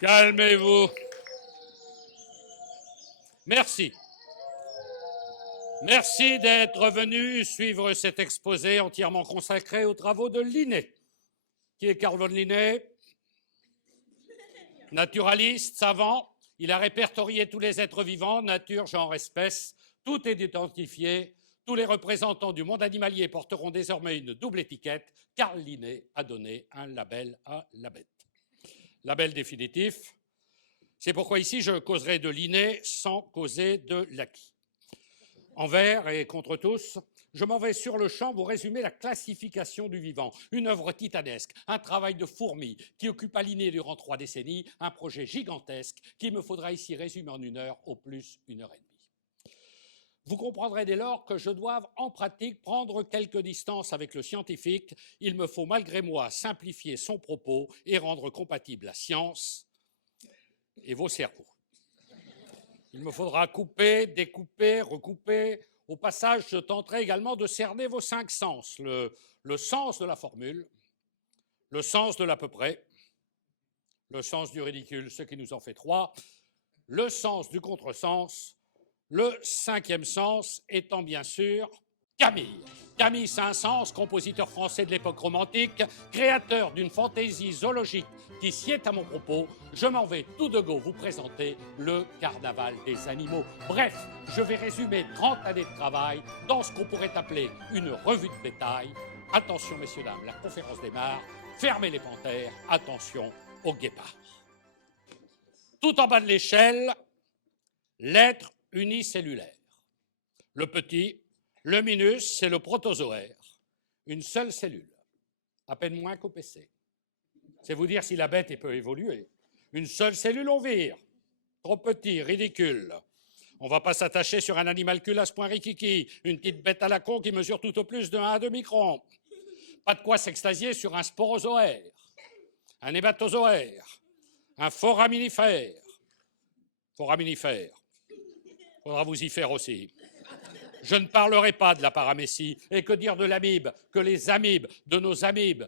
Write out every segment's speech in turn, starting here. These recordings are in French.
Calmez-vous. Merci. Merci d'être venu suivre cet exposé entièrement consacré aux travaux de Linné. Qui est Carl von Linné? Naturaliste, savant, il a répertorié tous les êtres vivants, nature, genre, espèce, tout est identifié. Tous les représentants du monde animalier porteront désormais une double étiquette. Carl Linné a donné un label à la bête. Label définitif. C'est pourquoi ici je causerai de Linné sans causer de l'acquis. Envers et contre tous, je m'en vais sur le champ vous résumer la classification du vivant, une œuvre titanesque, un travail de fourmi qui occupa Linné durant 3 décennies, un projet gigantesque qu'il me faudra ici résumer en 1 heure, au plus 1 heure et demie. Vous comprendrez dès lors que je doive en pratique prendre quelques distances avec le scientifique. Il me faut malgré moi simplifier son propos et rendre compatible la science et vos cerveaux. Il me faudra couper, découper, recouper. Au passage, je tenterai également de cerner vos 5 sens. Le sens de la formule, le sens de l'à peu près, le sens du ridicule, ce qui nous en fait 3, le sens du contresens, le 5e sens étant bien sûr Camille. Camille Saint-Saëns, compositeur français de l'époque romantique, créateur d'une fantaisie zoologique qui sied à mon propos, je m'en vais tout de go vous présenter le carnaval des animaux. Bref, je vais résumer 30 années de travail dans ce qu'on pourrait appeler une revue de bétail. Attention messieurs, dames, la conférence démarre. Fermez les panthères, attention aux guépards. Tout en bas de l'échelle, l'être unicellulaire. Le petit, le minus, c'est le protozoaire, une seule cellule, à peine moins qu'au PC. C'est vous dire si la bête peut évoluer. Une seule cellule, on vire. Trop petit, ridicule. On ne va pas s'attacher sur un animalcule à ce point rikiki, une petite bête à la con qui mesure tout au plus de 1 à 2 microns. Pas de quoi s'extasier sur un sporozoaire, un hébatozoaire, un foraminifère. Foraminifère. Faudra vous y faire aussi. Je ne parlerai pas de la paramécie. Et que dire de l'amibe? Que les amibes de nos amibes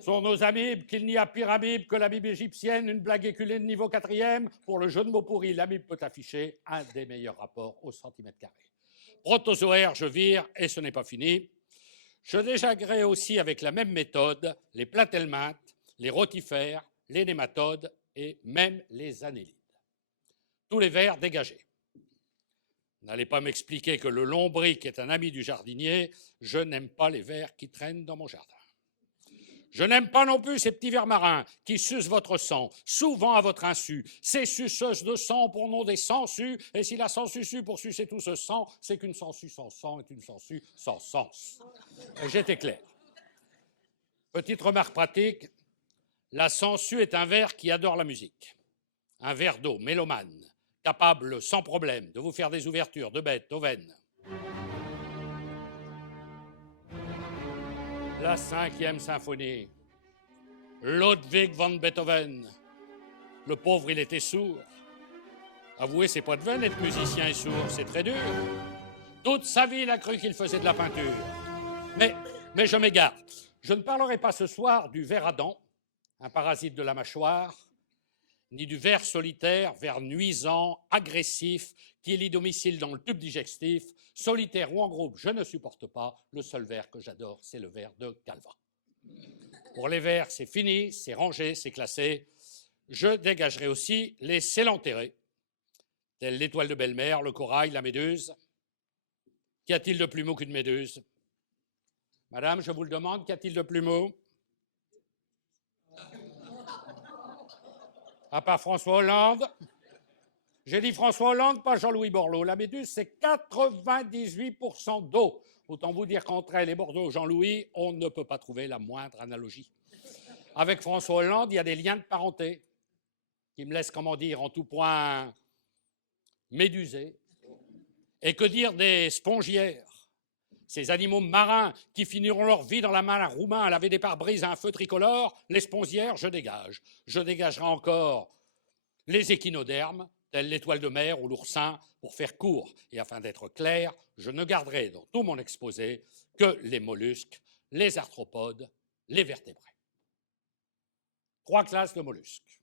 sont nos amibes, qu'il n'y a pire amibe que l'amibe égyptienne, une blague éculée de niveau 4e. Pour le jeu de mots pourri, l'amibe peut afficher un des meilleurs rapports au centimètre carré. Protozoaire, je vire, et ce n'est pas fini. Je déjaguerai aussi avec la même méthode les platelmates, les rotifères, les nématodes et même les annélides. Tous les vers dégagés. N'allez pas m'expliquer que le lombric est un ami du jardinier. Je n'aime pas les vers qui traînent dans mon jardin. Je n'aime pas non plus ces petits vers marins qui sucent votre sang, souvent à votre insu. Ces suceuses de sang pour nom des sangsues. Et si la sangsusu pour sucer tout ce sang, c'est qu'une sangsue sans sang est une sangsue sans sens. J'étais clair. Petite remarque pratique, la sangsue est un vers qui adore la musique. Un vers d'eau mélomane, capable sans problème de vous faire des ouvertures de bêtes aux veines. La 5e symphonie, Ludwig van Beethoven. Le pauvre, il était sourd. Avouez, c'est pas de veine être musicien et sourd, c'est très dur. Toute sa vie, il a cru qu'il faisait de la peinture. Mais je m'égare. Je ne parlerai pas ce soir du ver à dents, un parasite de la mâchoire, ni du ver solitaire, ver nuisant, agressif, qui lit domicile dans le tube digestif, solitaire ou en groupe, je ne supporte pas. Le seul ver que j'adore, c'est le ver de Calva. Pour les vers, c'est fini, c'est rangé, c'est classé. Je dégagerai aussi les célenterrés, tels l'étoile de belle-mère, le corail, la méduse. Qu'y a-t-il de plus mou qu'une méduse? Madame, je vous le demande, qu'y a-t-il de plus mou? À part François Hollande. J'ai dit François Hollande, pas Jean-Louis Borloo. La méduse, c'est 98% d'eau. Autant vous dire qu'entre elle et Bordeaux, Jean-Louis, on ne peut pas trouver la moindre analogie. Avec François Hollande, il y a des liens de parenté qui me laissent, comment dire, en tout point médusé. Et que dire des spongiaires? Ces animaux marins qui finiront leur vie dans la main à roumain à laver des pare-brises à un feu tricolore, les spongiaires, je dégage. Je dégagerai encore les échinodermes, tels l'étoile de mer ou l'oursin, pour faire court. Et afin d'être clair, je ne garderai dans tout mon exposé que les mollusques, les arthropodes, les vertébrés. 3 classes de mollusques.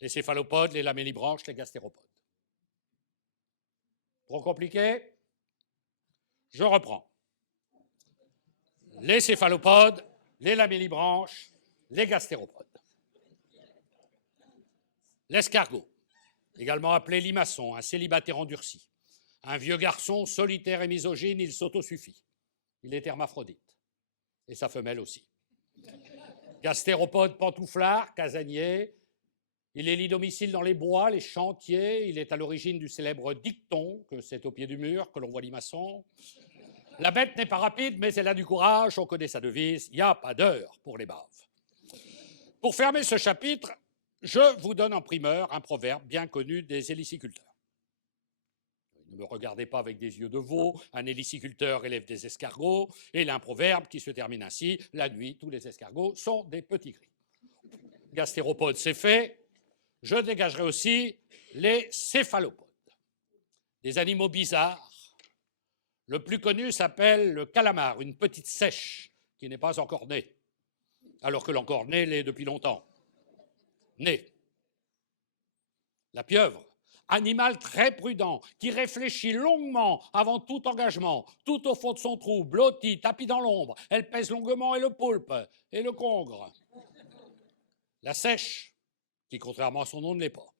Les céphalopodes, les lamellibranches, les gastéropodes. Trop compliqué? Je reprends. Les céphalopodes, les lamellibranches, les gastéropodes. L'escargot, également appelé limaçon, un célibataire endurci. Un vieux garçon solitaire et misogyne, il s'autosuffit. Il est hermaphrodite. Et sa femelle aussi. Gastéropode pantouflard, casanier. Il élit domicile dans les bois, les chantiers. Il est à l'origine du célèbre dicton, que c'est au pied du mur que l'on voit limaçon. La bête n'est pas rapide, mais elle a du courage. On connaît sa devise. Il n'y a pas d'heure pour les baves. Pour fermer ce chapitre, je vous donne en primeur un proverbe bien connu des héliciculteurs. Ne me regardez pas avec des yeux de veau, un héliciculteur élève des escargots, et il a un proverbe qui se termine ainsi, la nuit, tous les escargots sont des petits gris. Gastéropodes, c'est fait. Je dégagerai aussi les céphalopodes, des animaux bizarres. Le plus connu s'appelle le calamar, une petite sèche qui n'est pas encore née, alors que l'encore-né l'est depuis longtemps. Né. La pieuvre, animal très prudent, qui réfléchit longuement avant tout engagement, tout au fond de son trou, blotti, tapis dans l'ombre. Elle pèse longuement et le poulpe, et le congre. La sèche, qui contrairement à son nom ne l'est pas.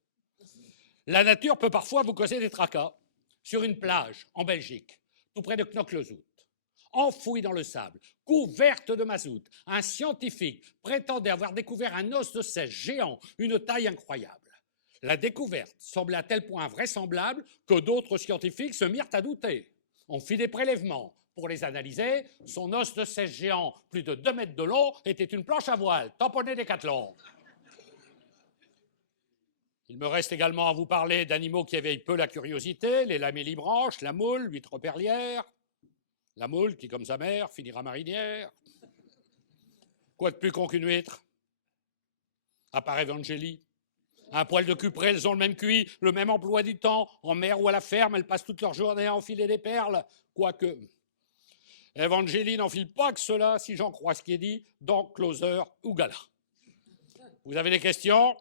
La nature peut parfois vous causer des tracas. Sur une plage, en Belgique, tout près de Knokke-le-Zout, enfouie dans le sable, couverte de mazout, un scientifique prétendait avoir découvert un os de sèche géant, une taille incroyable. La découverte semblait à tel point vraisemblable que d'autres scientifiques se mirent à douter. On fit des prélèvements. Pour les analyser, son os de sèche géant, plus de 2 mètres de long, était une planche à voile, tamponnée Décathlon. Il me reste également à vous parler d'animaux qui éveillent peu la curiosité, les lamellibranches, la moule, l'huître perlière, la moule qui, comme sa mère, finira marinière. Quoi de plus con qu'une huître? À part Evangélie. Un poil de cupré, elles ont le même QI, le même emploi du temps. En mer ou à la ferme, elles passent toute leur journée à enfiler des perles. Quoique, Evangélie n'enfile pas que cela, si j'en crois ce qui est dit, dans Closer ou Gala. Vous avez des questions?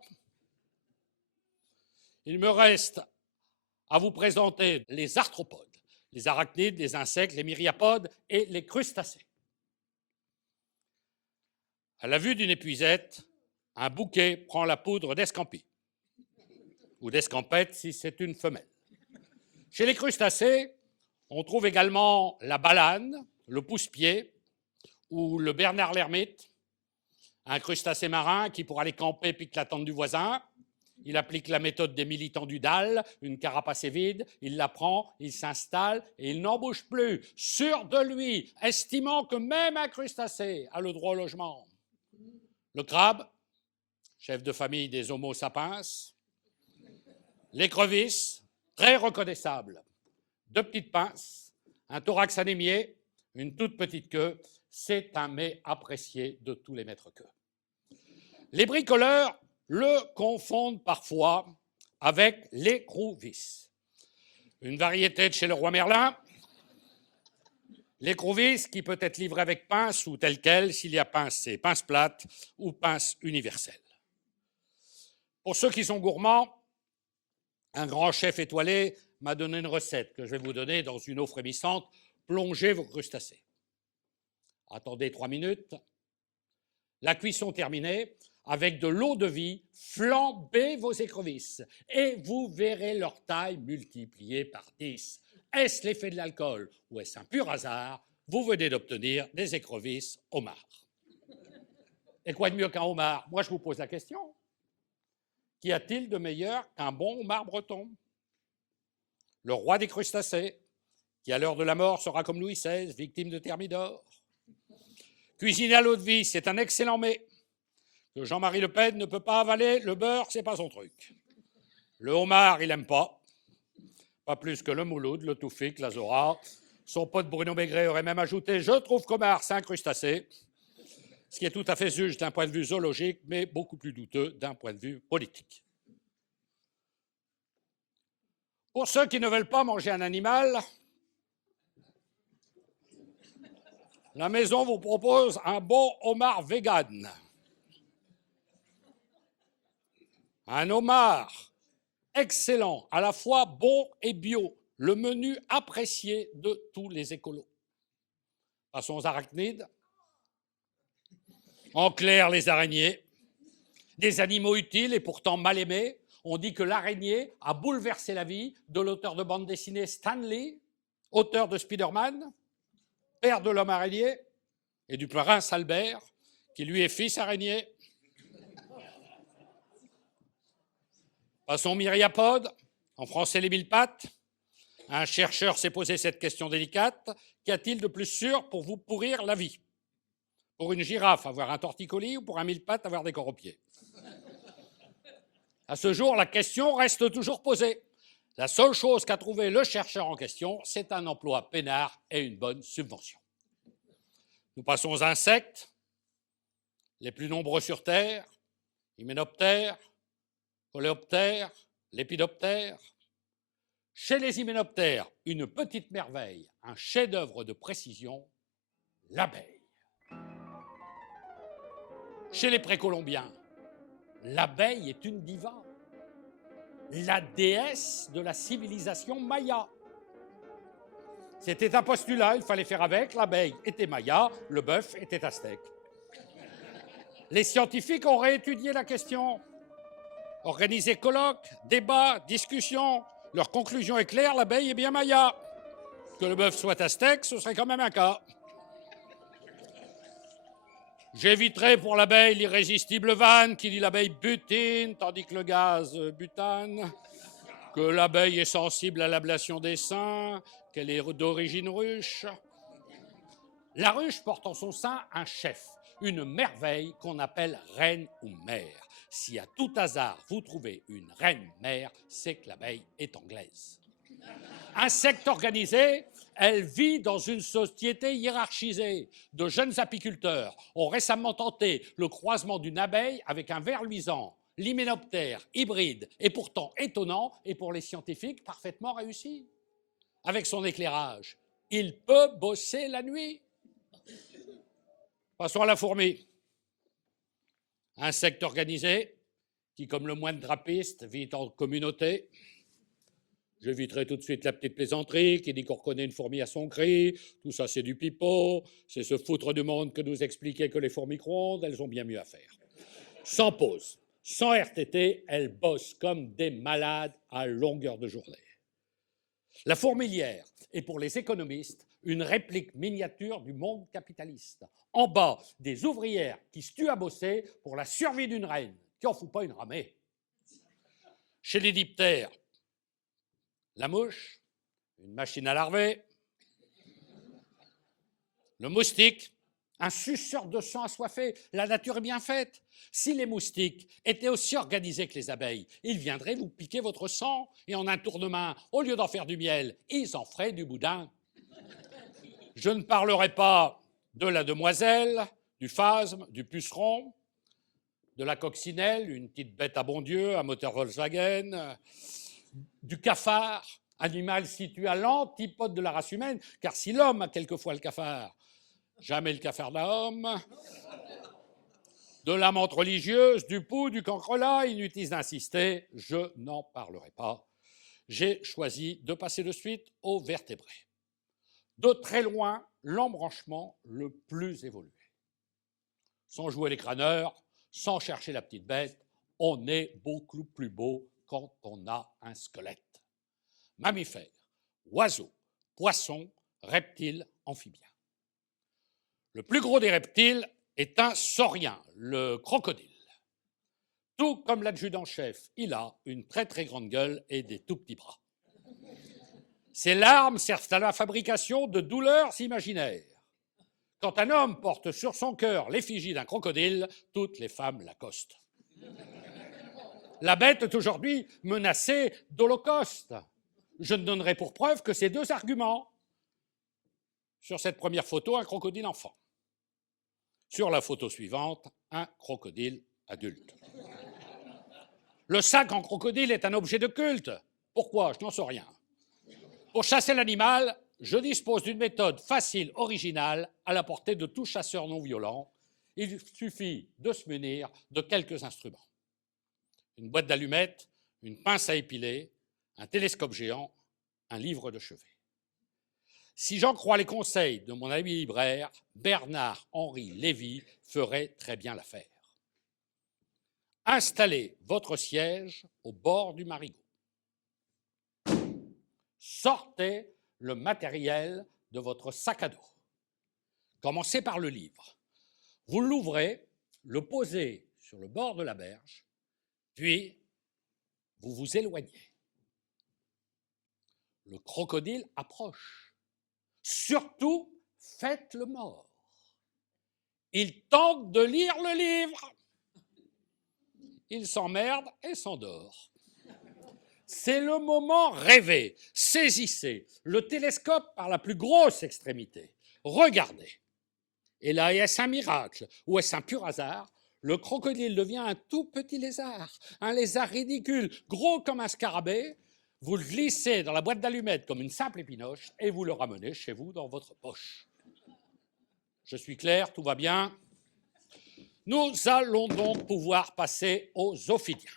Il me reste à vous présenter les arthropodes, les arachnides, les insectes, les myriapodes et les crustacés. À la vue d'une épuisette, un bouquet prend la poudre d'escampie, ou d'escampette si c'est une femelle. Chez les crustacés, on trouve également la balane, le pousse-pied ou le Bernard l'ermite, un crustacé marin qui, pour aller camper, pique la tente du voisin. Il applique la méthode des militants du DAL, une carapace est vide, il la prend, il s'installe et il n'en bouge plus, sûr de lui, estimant que même un crustacé a le droit au logement. Le crabe, chef de famille des Homo sapiens. L'écrevisse, très reconnaissable, 2 petites pinces, un thorax anémié, une toute petite queue, c'est un mets apprécié de tous les maîtres-queues. Les bricoleurs le confondent parfois avec l'écrevisse, une variété de chez le roi Merlin. L'écrevisse qui peut être livrée avec pince ou telle quelle, s'il y a pince, c'est pince plate ou pince universelle. Pour ceux qui sont gourmands, un grand chef étoilé m'a donné une recette que je vais vous donner dans une eau frémissante. Plongez vos crustacés. Attendez 3 minutes. La cuisson terminée, avec de l'eau de vie, flambez vos écrevisses et vous verrez leur taille multipliée par 10. Est-ce l'effet de l'alcool ou est-ce un pur hasard? Vous venez d'obtenir des écrevisses homards. Et quoi de mieux qu'un homard? Moi, je vous pose la question. Qu'y a-t-il de meilleur qu'un bon homard breton? Le roi des crustacés, qui à l'heure de la mort sera comme Louis XVI, victime de thermidor. Cuisiner à l'eau de vie, c'est un excellent mets que Jean-Marie Le Pen ne peut pas avaler. Le beurre, c'est pas son truc. Le homard, il n'aime pas. Pas plus que le mouloud, le toufik, la zora. Son pote Bruno Maigret aurait même ajouté « Je trouve qu'homard, c'est un crustacé », ce qui est tout à fait juste d'un point de vue zoologique, mais beaucoup plus douteux d'un point de vue politique. Pour ceux qui ne veulent pas manger un animal, la maison vous propose un bon homard vegan. Un homard excellent, à la fois bon et bio, le menu apprécié de tous les écolos. Passons aux arachnides. En clair, les araignées. Des animaux utiles et pourtant mal aimés. On dit que l'araignée a bouleversé la vie de l'auteur de bande dessinée Stan Lee, auteur de Spider-Man, père de l'homme araignée, et du prince Albert, qui lui est fils araignée. Passons aux myriapodes, en français les mille pattes. Un chercheur s'est posé cette question délicate. Qu'y a-t-il de plus sûr pour vous pourrir la vie? Pour une girafe, avoir un torticolis, ou pour un mille pattes, avoir des corps aux pieds? À ce jour, la question reste toujours posée. La seule chose qu'a trouvé le chercheur en question, c'est un emploi peinard et une bonne subvention. Nous passons aux insectes, les plus nombreux sur Terre, hyménoptères, coléoptères, lépidoptères. Chez les hyménoptères, une petite merveille, un chef-d'œuvre de précision, l'abeille. Chez les précolombiens, l'abeille est une diva, la déesse de la civilisation maya. C'était un postulat, il fallait faire avec, l'abeille était maya, le bœuf était aztèque. Les scientifiques ont réétudié la question, organisé colloques, débats, discussions. Leur conclusion est claire, l'abeille est bien maya. Que le bœuf soit aztèque, ce serait quand même un cas. J'éviterai pour l'abeille l'irrésistible vanne qui dit l'abeille butine, tandis que le gaz butane, que l'abeille est sensible à l'ablation des seins, qu'elle est d'origine ruche. La ruche porte en son sein un chef, une merveille qu'on appelle reine ou mère. Si à tout hasard vous trouvez une reine mère, c'est que l'abeille est anglaise. Insecte organisé, elle vit dans une société hiérarchisée. De jeunes apiculteurs ont récemment tenté le croisement d'une abeille avec un ver luisant, l'hyménoptère hybride et pourtant étonnant et pour les scientifiques parfaitement réussi. Avec son éclairage, il peut bosser la nuit. Passons à la fourmi. Insecte organisé qui, comme le moine trappiste, vit en communauté. J'éviterai tout de suite la petite plaisanterie qui dit qu'on reconnaît une fourmi à son cri. Tout ça, c'est du pipeau. C'est se foutre du monde que nous expliquer que les fourmis micro-ondes, elles ont bien mieux à faire. Sans pause, sans RTT, elles bossent comme des malades à longueur de journée. La fourmilière est pour les économistes une réplique miniature du monde capitaliste. En bas, des ouvrières qui se tuent à bosser pour la survie d'une reine, qui en fout pas une ramée. Chez les diptères, la mouche, une machine à larver. Le moustique, un suceur de sang assoiffé. La nature est bien faite. Si les moustiques étaient aussi organisés que les abeilles, ils viendraient vous piquer votre sang et en un tour de main, au lieu d'en faire du miel, ils en feraient du boudin. Je ne parlerai pas de la demoiselle, du phasme, du puceron, de la coccinelle, une petite bête à bon Dieu, un moteur Volkswagen, du cafard, animal situé à l'antipode de la race humaine, car si l'homme a quelquefois le cafard, jamais le capharnaüm, de la menthe religieuse, du pou, du cancrelat, inutile d'insister, je n'en parlerai pas. J'ai choisi de passer de suite aux vertébrés. De très loin, l'embranchement le plus évolué. Sans jouer les crâneurs, sans chercher la petite bête, on est beaucoup plus beau quand on a un squelette. Mammifères, oiseaux, poissons, reptiles, amphibiens. Le plus gros des reptiles est un saurien, le crocodile. Tout comme l'adjudant-chef, il a une très très grande gueule et des tout petits bras. Ses larmes servent à la fabrication de douleurs imaginaires. Quand un homme porte sur son cœur l'effigie d'un crocodile, toutes les femmes l'accostent. La bête est aujourd'hui menacée d'holocauste. Je ne donnerai pour preuve que ces deux arguments. Sur cette première photo, un crocodile enfant. Sur la photo suivante, un crocodile adulte. Le sac en crocodile est un objet de culte. Pourquoi? Je n'en sais rien. Pour chasser l'animal, je dispose d'une méthode facile, originale, à la portée de tout chasseur non violent. Il suffit de se munir de quelques instruments. une boîte d'allumettes, une pince à épiler, un télescope géant, un livre de chevet. Si j'en crois les conseils de mon ami libraire, Bernard-Henri Lévy ferait très bien l'affaire. Installez votre siège au bord du marigot. Sortez le matériel de votre sac à dos. Commencez par le livre. Vous l'ouvrez, le posez sur le bord de la berge, puis vous vous éloignez. Le crocodile approche. Surtout, faites le mort. Il tente de lire le livre. Il s'emmerde et s'endort. C'est le moment rêvé. Saisissez le télescope par la plus grosse extrémité. Regardez. Et là, est-ce un miracle ou est-ce un pur hasard? Le crocodile devient un tout petit lézard, un lézard ridicule, gros comme un scarabée. Vous le glissez dans la boîte d'allumettes comme une simple épinoche et vous le ramenez chez vous dans votre poche. Je suis clair, tout va bien? Nous allons donc pouvoir passer aux ophidiens.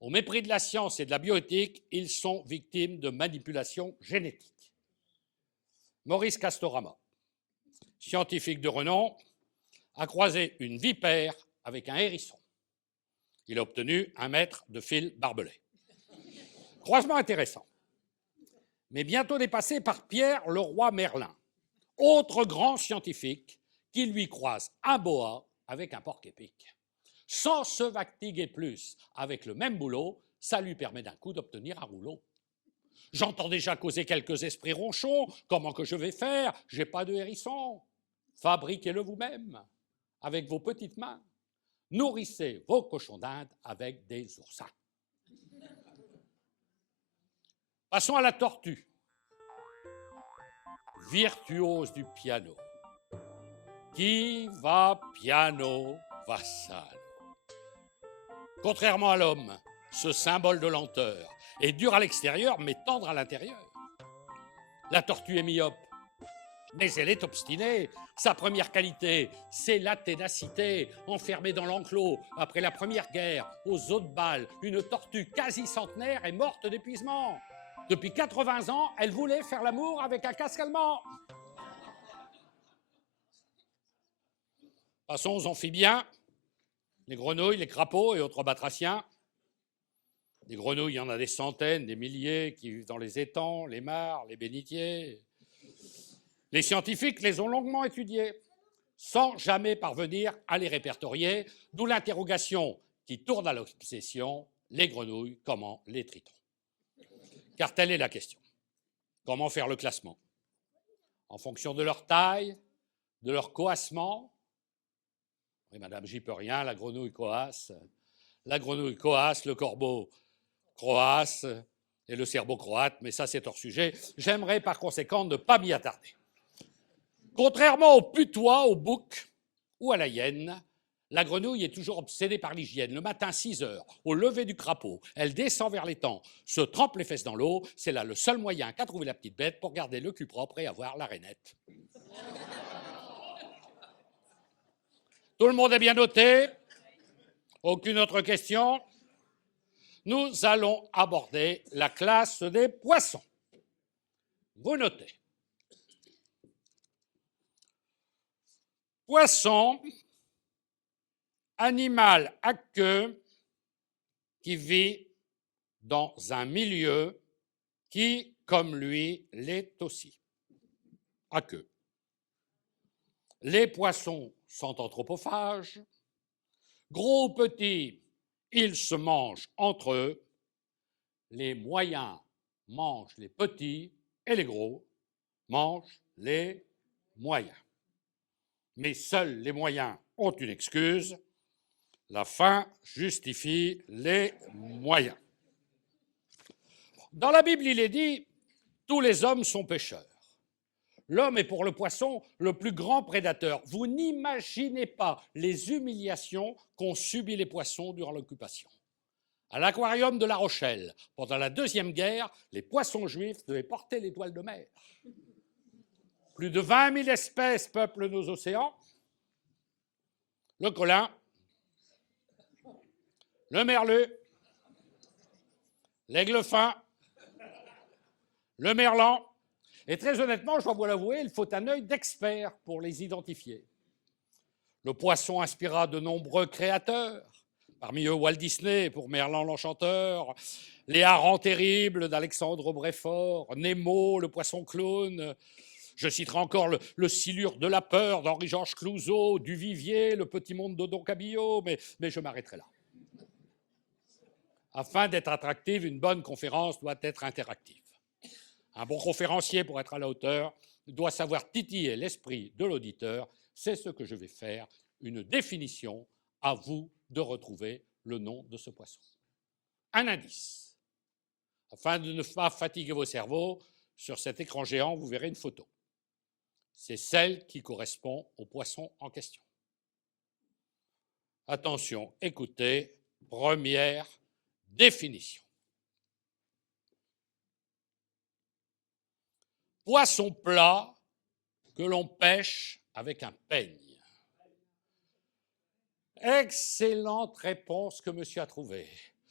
Au mépris de la science et de la bioéthique, ils sont victimes de manipulations génétiques. Maurice Castorama, scientifique de renom, a croisé une vipère avec un hérisson. Il a obtenu 1 mètre de fil barbelé. Croisement intéressant, mais bientôt dépassé par Pierre Leroy-Merlin, autre grand scientifique qui lui croise un boa avec un porc-épic. Sans se fatiguer plus avec le même boulot, ça lui permet d'un coup d'obtenir un rouleau. J'entends déjà causer quelques esprits ronchons. Comment que je vais faire? J'ai pas de hérisson. Fabriquez-le vous-même, avec vos petites mains. Nourrissez vos cochons d'Inde avec des oursins. Passons à la tortue. Virtuose du piano. Qui va piano va sano. Contrairement à l'homme, ce symbole de lenteur est dur à l'extérieur mais tendre à l'intérieur. La tortue est myope, mais elle est obstinée. Sa première qualité, c'est la ténacité. Enfermée dans l'enclos après la Première Guerre, aux eaux de Bâle, une tortue quasi centenaire est morte d'épuisement. Depuis 80 ans, elle voulait faire l'amour avec un casque allemand. Passons aux amphibiens, les grenouilles, les crapauds et autres batraciens. Des grenouilles, il y en a des centaines, des milliers qui vivent dans les étangs, les mares, les bénitiers. Les scientifiques les ont longuement étudiés, sans jamais parvenir à les répertorier, d'où l'interrogation qui tourne à l'obsession, les grenouilles, comment les trie-t-on? Car telle est la question. Comment faire le classement? En fonction de leur taille, de leur coassement? Oui, madame, j'y peux rien, la grenouille coasse. La grenouille coasse, le corbeau croasse et le cerveau croate, mais ça c'est hors sujet. J'aimerais par conséquent ne pas m'y attarder. Contrairement au putois, au bouc ou à la hyène, la grenouille est toujours obsédée par l'hygiène. Le matin, 6 heures, au lever du crapaud, elle descend vers l'étang, se trempe les fesses dans l'eau. C'est là le seul moyen qu'a trouvé la petite bête pour garder le cul propre et avoir la rainette. Tout le monde est bien noté? Aucune autre question? Nous allons aborder la classe des poissons. Vous notez. Poisson, animal à queue qui vit dans un milieu qui, comme lui, l'est aussi. À queue. Les poissons sont anthropophages. Gros ou petits, ils se mangent entre eux. Les moyens mangent les petits et les gros mangent les moyens. Mais seuls les moyens ont une excuse. La fin justifie les moyens. Dans la Bible, il est dit « Tous les hommes sont pécheurs ». L'homme est pour le poisson le plus grand prédateur. Vous n'imaginez pas les humiliations qu'ont subies les poissons durant l'occupation. À l'aquarium de La Rochelle, pendant la Deuxième Guerre, les poissons juifs devaient porter l'étoile de mer. Plus de 20 000 espèces peuplent nos océans. Le colin, le merlu, l'aigle fin, le merlan. Et très honnêtement, je dois vous l'avouer, il faut un œil d'expert pour les identifier. Le poisson inspira de nombreux créateurs, parmi eux Walt Disney pour Merlan l'Enchanteur, les harengs terribles d'Alexandre Bréfort, Nemo, le poisson clown. Je citerai encore le silure de la peur d'Henri-Georges Clouzot, Duvivier, le petit monde de Don Cabillot, mais je m'arrêterai là. Afin d'être attractive, une bonne conférence doit être interactive. Un bon conférencier, pour être à la hauteur, doit savoir titiller l'esprit de l'auditeur. C'est ce que je vais faire, une définition, à vous de retrouver le nom de ce poisson. Un indice. Afin de ne pas fatiguer vos cerveaux, sur cet écran géant, vous verrez une photo. C'est celle qui correspond au poisson en question. Attention, écoutez, première définition. Poisson plat que l'on pêche avec un peigne. Excellente réponse que monsieur a trouvée.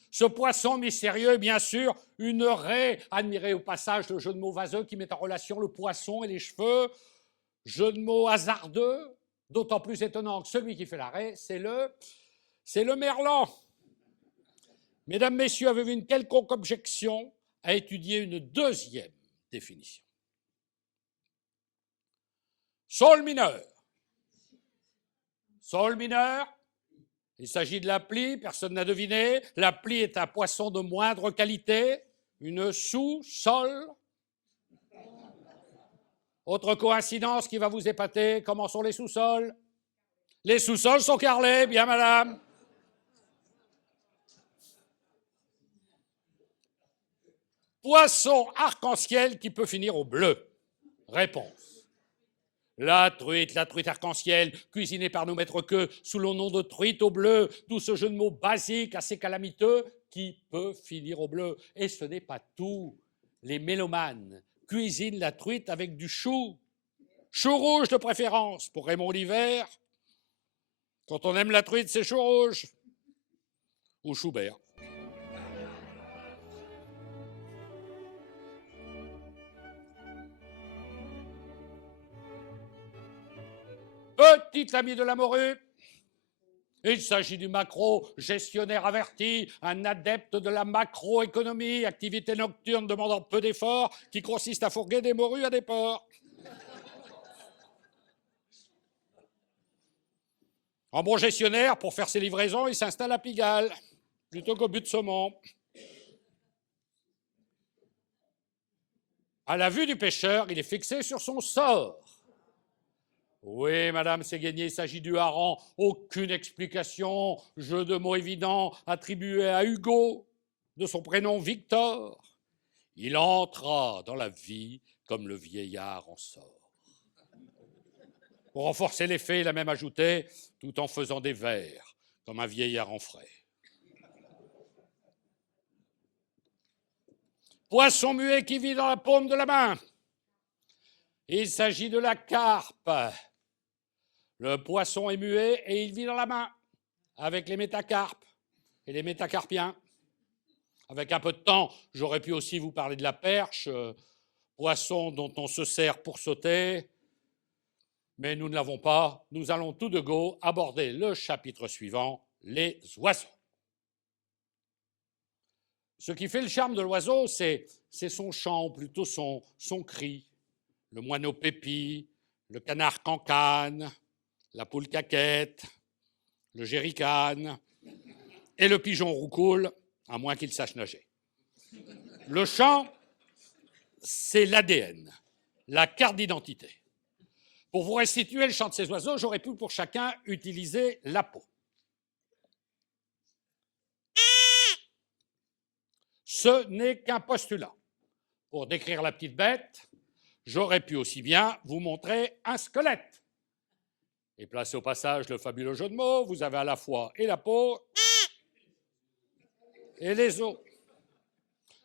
Ce poisson mystérieux est bien sûr une raie. Admirez au passage le jeu de mots vaseux qui met en relation le poisson et les cheveux. Jeu de mots hasardeux, d'autant plus étonnant que celui qui fait la raie, c'est le merlan. Mesdames, messieurs, avez-vous une quelconque objection à étudier une deuxième définition? Sol mineur. Sol mineur, il s'agit de la plie, personne n'a deviné. La plie est un poisson de moindre qualité, une sous-sol. Autre coïncidence qui va vous épater, comment sont les sous-sols? Les sous-sols sont carrelés, bien madame. Poisson arc-en-ciel qui peut finir au bleu. Réponse. La truite arc-en-ciel, cuisinée par nos maîtres queux sous le nom de truite au bleu, d'où ce jeu de mots basique assez calamiteux qui peut finir au bleu. Et ce n'est pas tout. Les mélomanes cuisinent la truite avec du chou. Chou rouge de préférence pour Raymond l'hiver. Quand on aime la truite, c'est chou rouge. Ou Schubert. Petit ami de la morue, il s'agit du maquereau, gestionnaire averti, un adepte de la macroéconomie, activité nocturne demandant peu d'efforts, qui consiste à fourguer des morues à des porcs. En bon gestionnaire, pour faire ses livraisons, il s'installe à Pigalle, plutôt qu'au but de saumon. À la vue du pêcheur, il est fixé sur son sort. Oui, madame, c'est gagné, il s'agit du hareng. Aucune explication, jeu de mots évident attribué à Hugo, de son prénom Victor. Il entra dans la vie comme le vieillard en sort. Pour renforcer l'effet, il a même ajouté, tout en faisant des vers, comme un vieillard en frais. Poisson muet qui vit dans la paume de la main. Il s'agit de la carpe. Le poisson est muet et il vit dans la main, avec les métacarpes et les métacarpiens. Avec un peu de temps, j'aurais pu aussi vous parler de la perche, poisson dont on se sert pour sauter, mais nous ne l'avons pas. Nous allons tout de go aborder le chapitre suivant, les oiseaux. Ce qui fait le charme de l'oiseau, c'est son chant, ou plutôt son cri. Le moineau pépi, le canard cancane, la poule caquette, le jerrycan et le pigeon roucoule, à moins qu'il sache nager. Le chant, c'est l'ADN, la carte d'identité. Pour vous restituer le chant de ces oiseaux, j'aurais pu pour chacun utiliser la peau. Ce n'est qu'un postulat. Pour décrire la petite bête, j'aurais pu aussi bien vous montrer un squelette. Et placez au passage le fabuleux jeu de mots, vous avez à la fois et la peau et les os.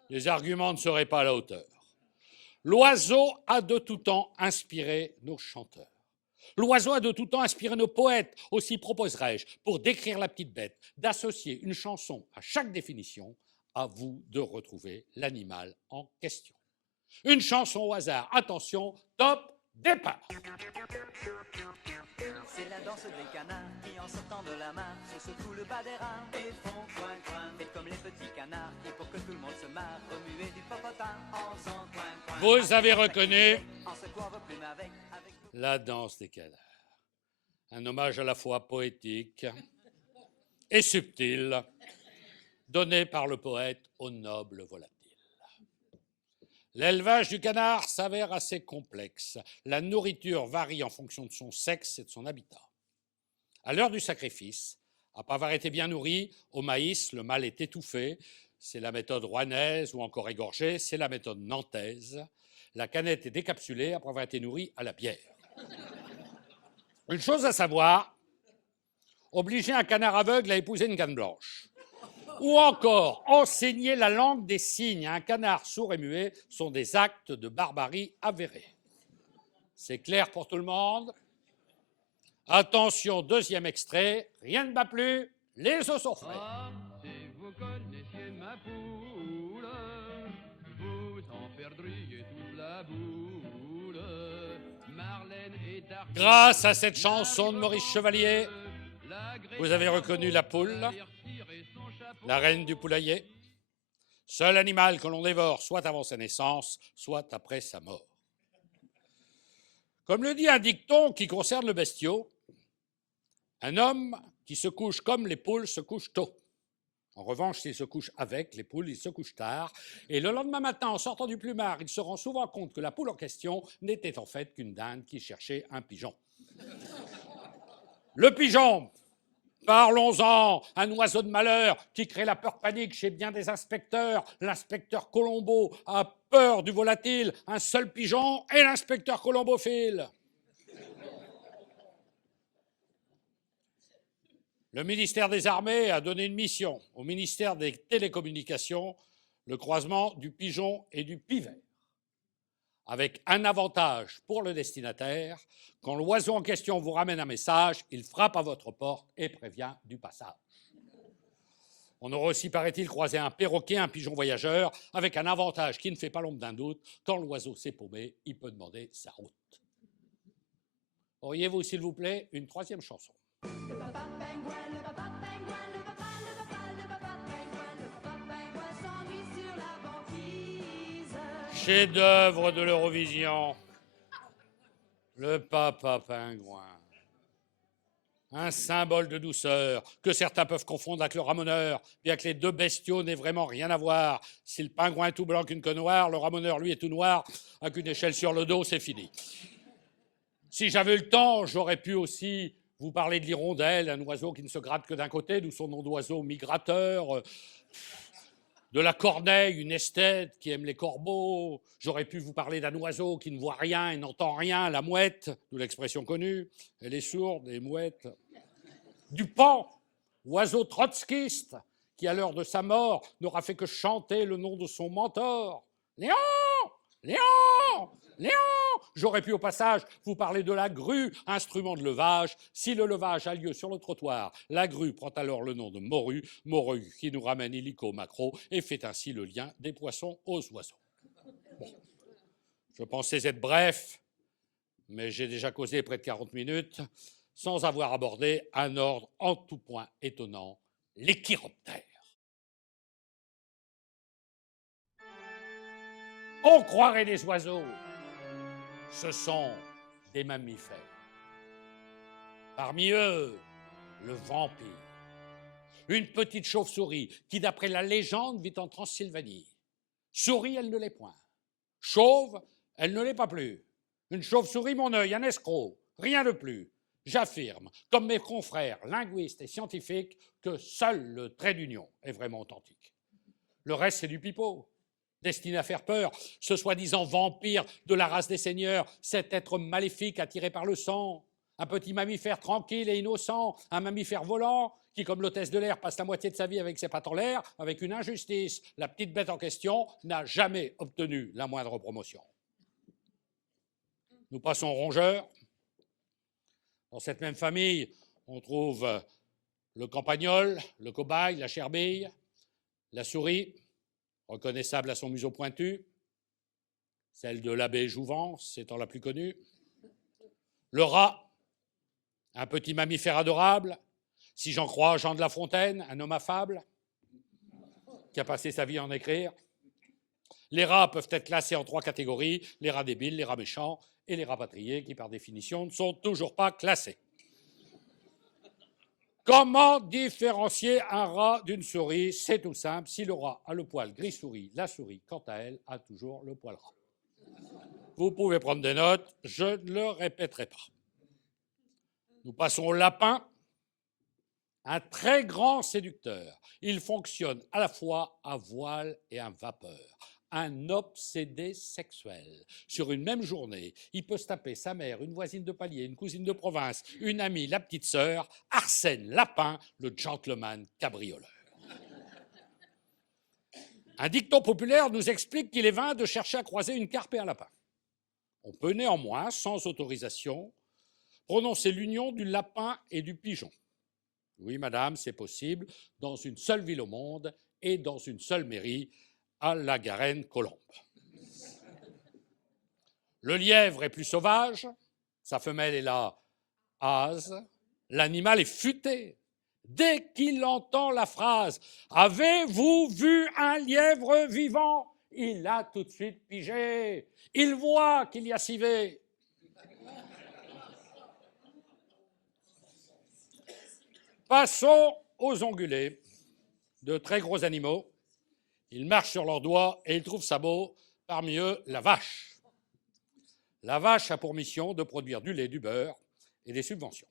Les arguments ne seraient pas à la hauteur. L'oiseau a de tout temps inspiré nos chanteurs. L'oiseau a de tout temps inspiré nos poètes. Aussi proposerais-je, pour décrire la petite bête, d'associer une chanson à chaque définition. À vous de retrouver l'animal en question. Une chanson au hasard. Attention, top, départ. C'est la danse des canards qui, en sortant de la mare, se secouent le bas des reins et font coin coin. Faites comme les petits canards qui, pour que tout le monde se marre, remuez du popotin en faisant coin coin. Vous avez reconnu En secouant vos plumes avec... la danse des canards. Un hommage à la fois poétique et subtil, donné par le poète au noble volatile. L'élevage du canard s'avère assez complexe. La nourriture varie en fonction de son sexe et de son habitat. À l'heure du sacrifice, après avoir été bien nourri, au maïs, le mâle est étouffé. C'est la méthode rouennaise ou encore égorgée, c'est la méthode nantaise. La canette est décapsulée après avoir été nourrie à la bière. Une chose à savoir, obliger un canard aveugle à épouser une canne blanche. Ou encore, enseigner la langue des signes à un canard sourd et muet sont des actes de barbarie avérés. C'est clair pour tout le monde? Attention, deuxième extrait, rien ne va plus, les os sont frais. Ah, si vous connaissiez ma poule, vous en perdriez toute la boule. Marlène est artiste. Grâce à cette chanson de Maurice Chevalier, vous avez reconnu la poule, la reine du poulailler, seul animal que l'on dévore soit avant sa naissance, soit après sa mort. Comme le dit un dicton qui concerne le bestiau, un homme qui se couche comme les poules se couche tôt. En revanche, s'il se couche avec les poules, il se couche tard. Et le lendemain matin, en sortant du plumard, il se rend souvent compte que la poule en question n'était en fait qu'une dinde qui cherchait un pigeon. Le pigeon, parlons-en, un oiseau de malheur qui crée la peur panique chez bien des inspecteurs. L'inspecteur Colombo a peur du volatile, un seul pigeon et l'inspecteur colombophile. Le ministère des Armées a donné une mission au ministère des Télécommunications, le croisement du pigeon et du pivert, avec un avantage pour le destinataire. Quand l'oiseau en question vous ramène un message, il frappe à votre porte et prévient du passage. On aurait aussi, paraît-il, croisé un perroquet, un pigeon voyageur, avec un avantage qui ne fait pas l'ombre d'un doute. Quand l'oiseau s'est paumé, il peut demander sa route. Auriez-vous, s'il vous plaît, une troisième chanson? Le papa pingouin, le papa pingouin, le papa, le papa, le papa pingouin, le papa pingouin s'ennuie sur la banquise. Chef-d'œuvre de l'Eurovision, le papa pingouin. Un symbole de douceur que certains peuvent confondre avec le ramoneur, bien que les deux bestiaux n'aient vraiment rien à voir. Si le pingouin est tout blanc qu'une queue noire, le ramoneur, lui, est tout noir, avec une échelle sur le dos, c'est fini. Si j'avais eu le temps, j'aurais pu aussi vous parlez de l'hirondelle, un oiseau qui ne se gratte que d'un côté, d'où son nom d'oiseau migrateur. De la corneille, une esthète qui aime les corbeaux. J'aurais pu vous parler d'un oiseau qui ne voit rien et n'entend rien, la mouette, d'où l'expression connue. Elle est sourde, les mouettes. Du paon, oiseau trotskiste, qui à l'heure de sa mort n'aura fait que chanter le nom de son mentor. Léon, Léon, Léon. J'aurais pu au passage vous parler de la grue, instrument de levage. Si le levage a lieu sur le trottoir, la grue prend alors le nom de morue, morue qui nous ramène illico macro et fait ainsi le lien des poissons aux oiseaux. Bon. Je pensais être bref, mais j'ai déjà causé près de 40 minutes sans avoir abordé un ordre en tout point étonnant, les chiroptères. On croirait des oiseaux. Ce sont des mammifères. Parmi eux, le vampire. Une petite chauve-souris qui, d'après la légende, vit en Transylvanie. Souris, elle ne l'est point. Chauve, elle ne l'est pas plus. Une chauve-souris, mon œil, un escroc, rien de plus. J'affirme, comme mes confrères linguistes et scientifiques, que seul le trait d'union est vraiment authentique. Le reste, c'est du pipeau. Destiné à faire peur, ce soi-disant vampire de la race des seigneurs, cet être maléfique attiré par le sang, un petit mammifère tranquille et innocent, un mammifère volant qui, comme l'hôtesse de l'air, passe la moitié de sa vie avec ses pattes en l'air, avec une injustice. La petite bête en question n'a jamais obtenu la moindre promotion. Nous passons au rongeur. Dans cette même famille, on trouve le campagnol, le cobaye, la cherbille, la souris, reconnaissable à son museau pointu, celle de l'abbé Jouvence étant la plus connue, le rat, un petit mammifère adorable, si j'en crois Jean de La Fontaine, un homme affable, qui a passé sa vie à en écrire. Les rats peuvent être classés en 3 catégories, les rats débiles, les rats méchants et les rapatriés qui, par définition, ne sont toujours pas classés. Comment différencier un rat d'une souris? C'est tout simple. Si le rat a le poil gris souris, la souris, quant à elle, a toujours le poil rat. Vous pouvez prendre des notes, je ne le répéterai pas. Nous passons au lapin, un très grand séducteur. Il fonctionne à la fois à voile et à vapeur. Un obsédé sexuel. Sur une même journée, il peut se taper sa mère, une voisine de palier, une cousine de province, une amie, la petite sœur, Arsène Lapin, le gentleman cabrioleur. Un dicton populaire nous explique qu'il est vain de chercher à croiser une carpe et un lapin. On peut néanmoins, sans autorisation, prononcer l'union du lapin et du pigeon. Oui, madame, c'est possible, dans une seule ville au monde et dans une seule mairie, à la Garenne-Colombe. Le lièvre est plus sauvage, sa femelle est la hase, l'animal est futé. Dès qu'il entend la phrase « Avez-vous vu un lièvre vivant ?» il a tout de suite pigé. Il voit qu'il y a civé. Passons aux ongulés, de très gros animaux. Ils marchent sur leurs doigts et ils trouvent ça beau, parmi eux la vache. La vache a pour mission de produire du lait, du beurre et des subventions.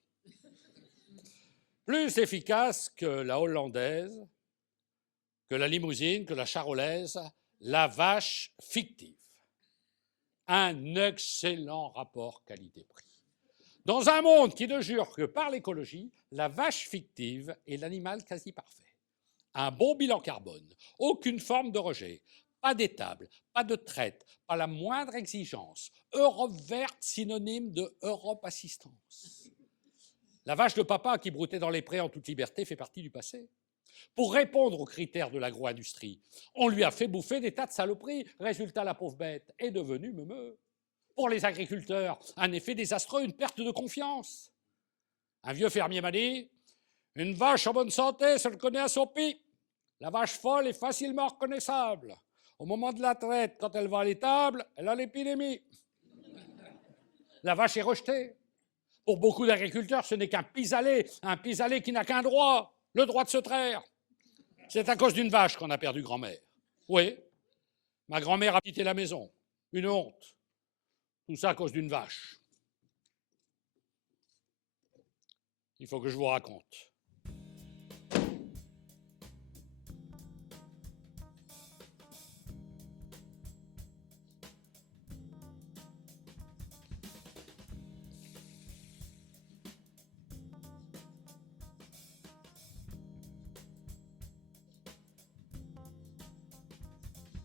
Plus efficace que la hollandaise, que la limousine, que la charolaise, la vache fictive. Un excellent rapport qualité-prix. Dans un monde qui ne jure que par l'écologie, la vache fictive est l'animal quasi parfait. Un bon bilan carbone, aucune forme de rejet, pas d'étable, pas de traite, pas la moindre exigence. Europe verte, synonyme de Europe assistance. La vache de papa qui broutait dans les prés en toute liberté fait partie du passé. Pour répondre aux critères de l'agro-industrie, on lui a fait bouffer des tas de saloperies. Résultat, la pauvre bête est devenue meumeux. Pour les agriculteurs, un effet désastreux, une perte de confiance. Un vieux fermier m'a dit « Une vache en bonne santé se le connaît à son pis. La vache folle est facilement reconnaissable. Au moment de la traite, quand elle va à l'étable, elle a l'épidémie. » La vache est rejetée. Pour beaucoup d'agriculteurs, ce n'est qu'un pis-aller qui n'a qu'un droit, le droit de se traire. C'est à cause d'une vache qu'on a perdu grand-mère. Oui, ma grand-mère a quitté la maison. Une honte. Tout ça à cause d'une vache. Il faut que je vous raconte.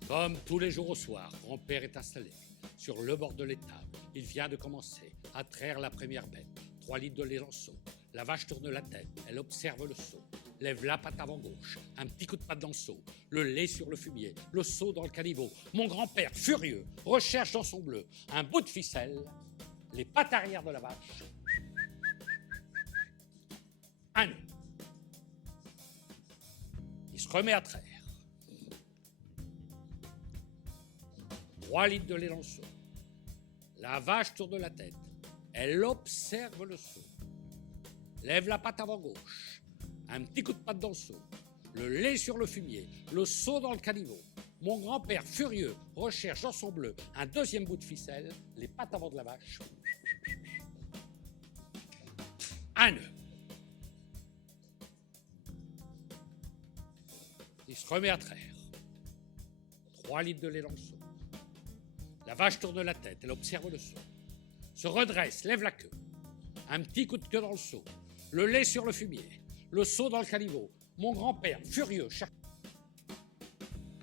Comme tous les jours au soir, grand-père est installé sur le bord de l'étable. Il vient de commencer à traire la première bête. 3 litres de lait en seau. La vache tourne la tête, elle observe le seau. Lève la patte avant gauche, un petit coup de patte dans le seau. Le lait sur le fumier, le seau dans le caniveau. Mon grand-père, furieux, recherche dans son bleu un bout de ficelle, les pattes arrière de la vache. Un nœud. Il se remet à traire. 3 litres de lait dans le seau. La vache tourne la tête. Elle observe le seau. Lève la patte avant gauche. Un petit coup de patte dans le seau. Le lait sur le fumier. Le seau dans le caniveau. Mon grand-père, furieux, recherche dans son bleu un deuxième bout de ficelle, les pattes avant de la vache. Un nœud. Il se remet à traire. 3 litres de lait dans le seau. La vache tourne la tête, elle observe le seau. Se redresse, lève la queue. Un petit coup de queue dans le seau. Le lait sur le fumier. Le seau dans le caniveau. Mon grand-père, furieux,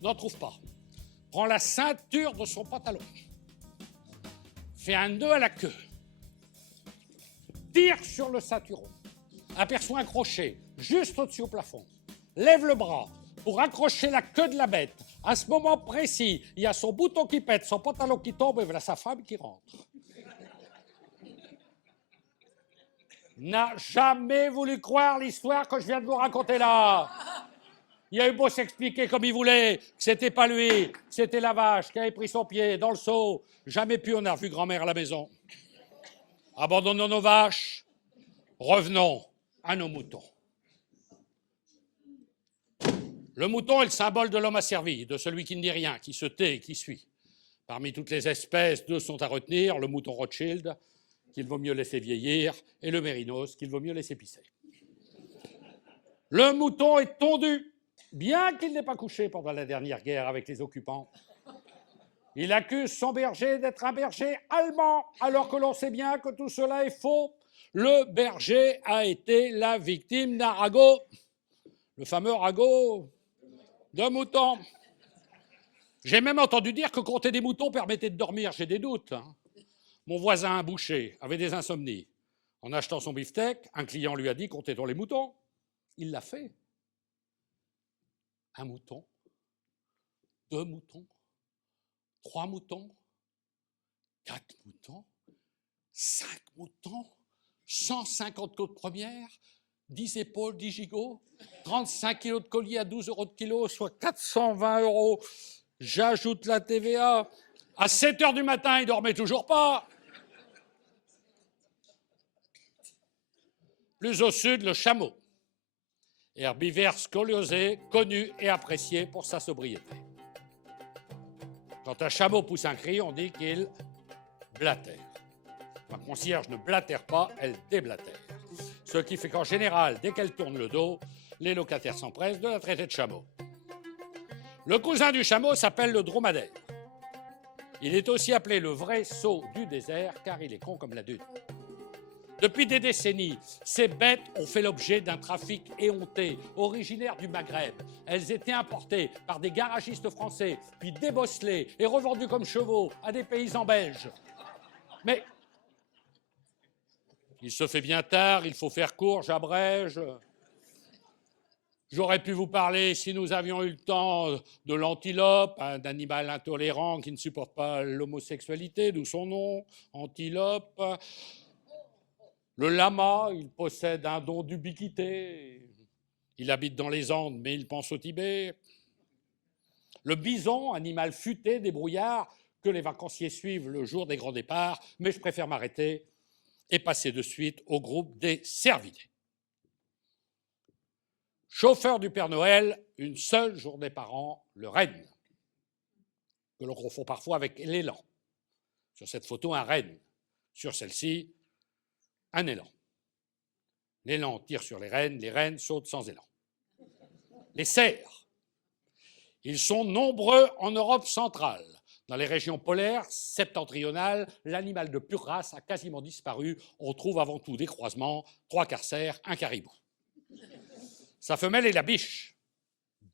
n'en trouve pas. Prend la ceinture de son pantalon. Fait un nœud à la queue. tire sur le ceinturon, aperçoit un crochet juste au-dessus au plafond, lève le bras pour accrocher la queue de la bête. À ce moment précis, il y a son bouton qui pète, son pantalon qui tombe et voilà sa femme qui rentre. N'a jamais voulu croire l'histoire que je viens de vous raconter là. Il a eu beau s'expliquer comme il voulait, que c'était pas lui, que c'était la vache qui avait pris son pied dans le seau. Jamais plus on a revu grand-mère à la maison. Abandonnons nos vaches, revenons à nos moutons. Le mouton est le symbole de l'homme asservi, de celui qui ne dit rien, qui se tait et qui suit. Parmi toutes les espèces, deux sont à retenir, le mouton Rothschild, qu'il vaut mieux laisser vieillir, et le mérinos, qu'il vaut mieux laisser pisser. Le mouton est tondu, bien qu'il n'ait pas couché pendant la dernière guerre avec les occupants. Il accuse son berger d'être un berger allemand, alors que l'on sait bien que tout cela est faux. Le berger a été la victime d'un ragot, le fameux ragot de mouton. J'ai même entendu dire que compter des moutons permettait de dormir, j'ai des doutes. Mon voisin, un boucher, avait des insomnies. En achetant son beefsteak, un client lui a dit « comptez-on les moutons ?» Il l'a fait. Un mouton, 2 moutons, 3 moutons, 4 moutons, 5 moutons, 150 côtes premières, 10 épaules, 10 gigots, 35 kilos de collier à 12 € de kilo, soit 420 €. J'ajoute la TVA. À 7 h du matin, il ne dormait toujours pas. Plus au sud, le chameau. Herbivore scoliosé, connu et apprécié pour sa sobriété. Quand un chameau pousse un cri, on dit qu'il blatère. Ma concierge ne blatère pas, elle déblatère. Ce qui fait qu'en général, dès qu'elle tourne le dos, les locataires s'empressent de la traiter de chameau. Le cousin du chameau s'appelle le dromadaire. Il est aussi appelé le vrai sot du désert, car il est con comme la dune. Depuis des décennies, ces bêtes ont fait l'objet d'un trafic éhonté, originaire du Maghreb. Elles étaient importées par des garagistes français, puis débosselées et revendues comme chevaux à des paysans belges. Mais il se fait bien tard, il faut faire court, j'abrège. J'aurais pu vous parler, si nous avions eu le temps, de l'antilope, un animal intolérant qui ne supporte pas l'homosexualité, d'où son nom, antilope. Le lama, il possède un don d'ubiquité. Il habite dans les Andes, mais il pense au Tibet. Le bison, animal futé des brouillards que les vacanciers suivent le jour des grands départs, mais je préfère m'arrêter et passer de suite au groupe des cervidés. Chauffeur du Père Noël, une seule journée par an, le renne, que l'on confond parfois avec l'élan. Sur cette photo, un renne. Sur celle-ci, un élan. L'élan tire sur les rennes sautent sans élan. Les cerfs, ils sont nombreux en Europe centrale. Dans les régions polaires septentrionales, l'animal de pure race a quasiment disparu. On trouve avant tout des croisements, 3/4 cerf, un caribou. Sa femelle est la biche.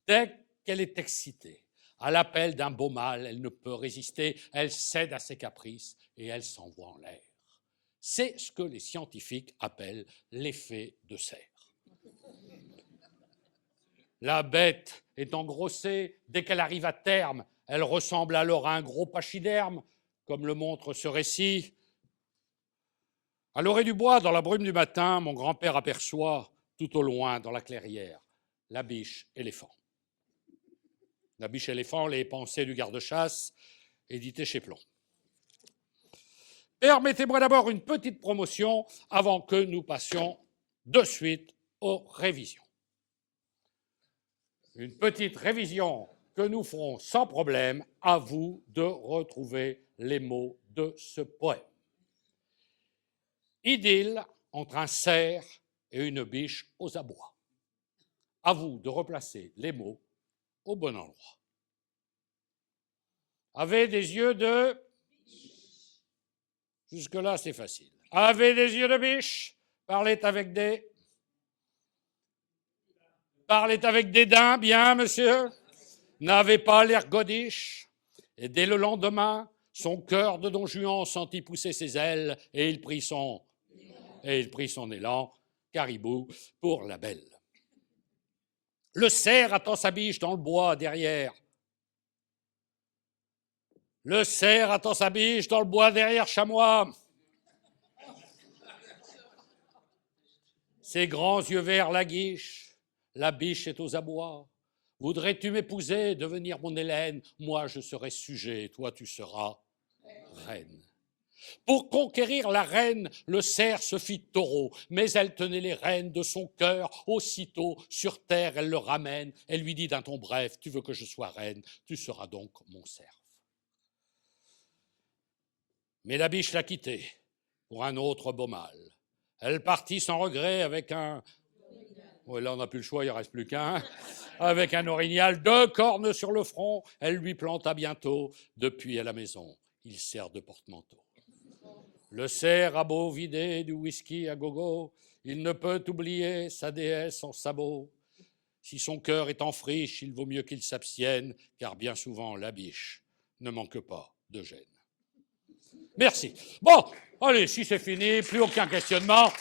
Dès qu'elle est excitée, à l'appel d'un beau mâle, elle ne peut résister, elle cède à ses caprices et elle s'envoie en l'air. C'est ce que les scientifiques appellent l'effet de serre. La bête est engrossée, dès qu'elle arrive à terme, elle ressemble alors à un gros pachyderme, comme le montre ce récit. À l'orée du bois, dans la brume du matin, mon grand-père aperçoit, tout au loin, dans la clairière, la biche éléphant. La biche éléphant, les pensées du garde-chasse, édité chez Plomb. Permettez-moi d'abord une petite promotion avant que nous passions de suite aux révisions. Une petite révision que nous ferons sans problème, à vous de retrouver les mots de ce poème. Idylle entre un cerf et une biche aux abois. À vous de replacer les mots au bon endroit. Avez des yeux de... Jusque-là, c'est facile. Avez des yeux de biche, parlez avec des... Parlez avec dédain, bien, monsieur. N'avez pas l'air godiche. Et dès le lendemain, son cœur de Don Juan sentit pousser ses ailes et il prit son... Et il prit son élan, caribou, pour la belle. Le cerf attend sa biche dans le bois derrière. Le cerf attend sa biche dans le bois derrière chamois. Ses grands yeux verts l'aguichent, la biche est aux abois. Voudrais-tu m'épouser, devenir mon Hélène? Moi je serai sujet, toi tu seras reine. Pour conquérir la reine, le cerf se fit taureau, mais elle tenait les rênes de son cœur. Aussitôt, sur terre, elle le ramène. Elle lui dit d'un ton bref, tu veux que je sois reine, tu seras donc mon cerf. Mais la biche l'a quitté pour un autre beau mâle. Elle partit sans regret avec un... Ouais, là, on n'a plus le choix, il ne reste plus qu'un. Avec un orignal, 2 cornes sur le front. Elle lui planta bientôt, depuis à la maison, il sert de porte-manteau. Le cerf a beau vider du whisky à gogo, il ne peut oublier sa déesse en sabot. Si son cœur est en friche, il vaut mieux qu'il s'abstienne, car bien souvent la biche ne manque pas de gêne. Merci. Bon, allez, si c'est fini, plus aucun questionnement.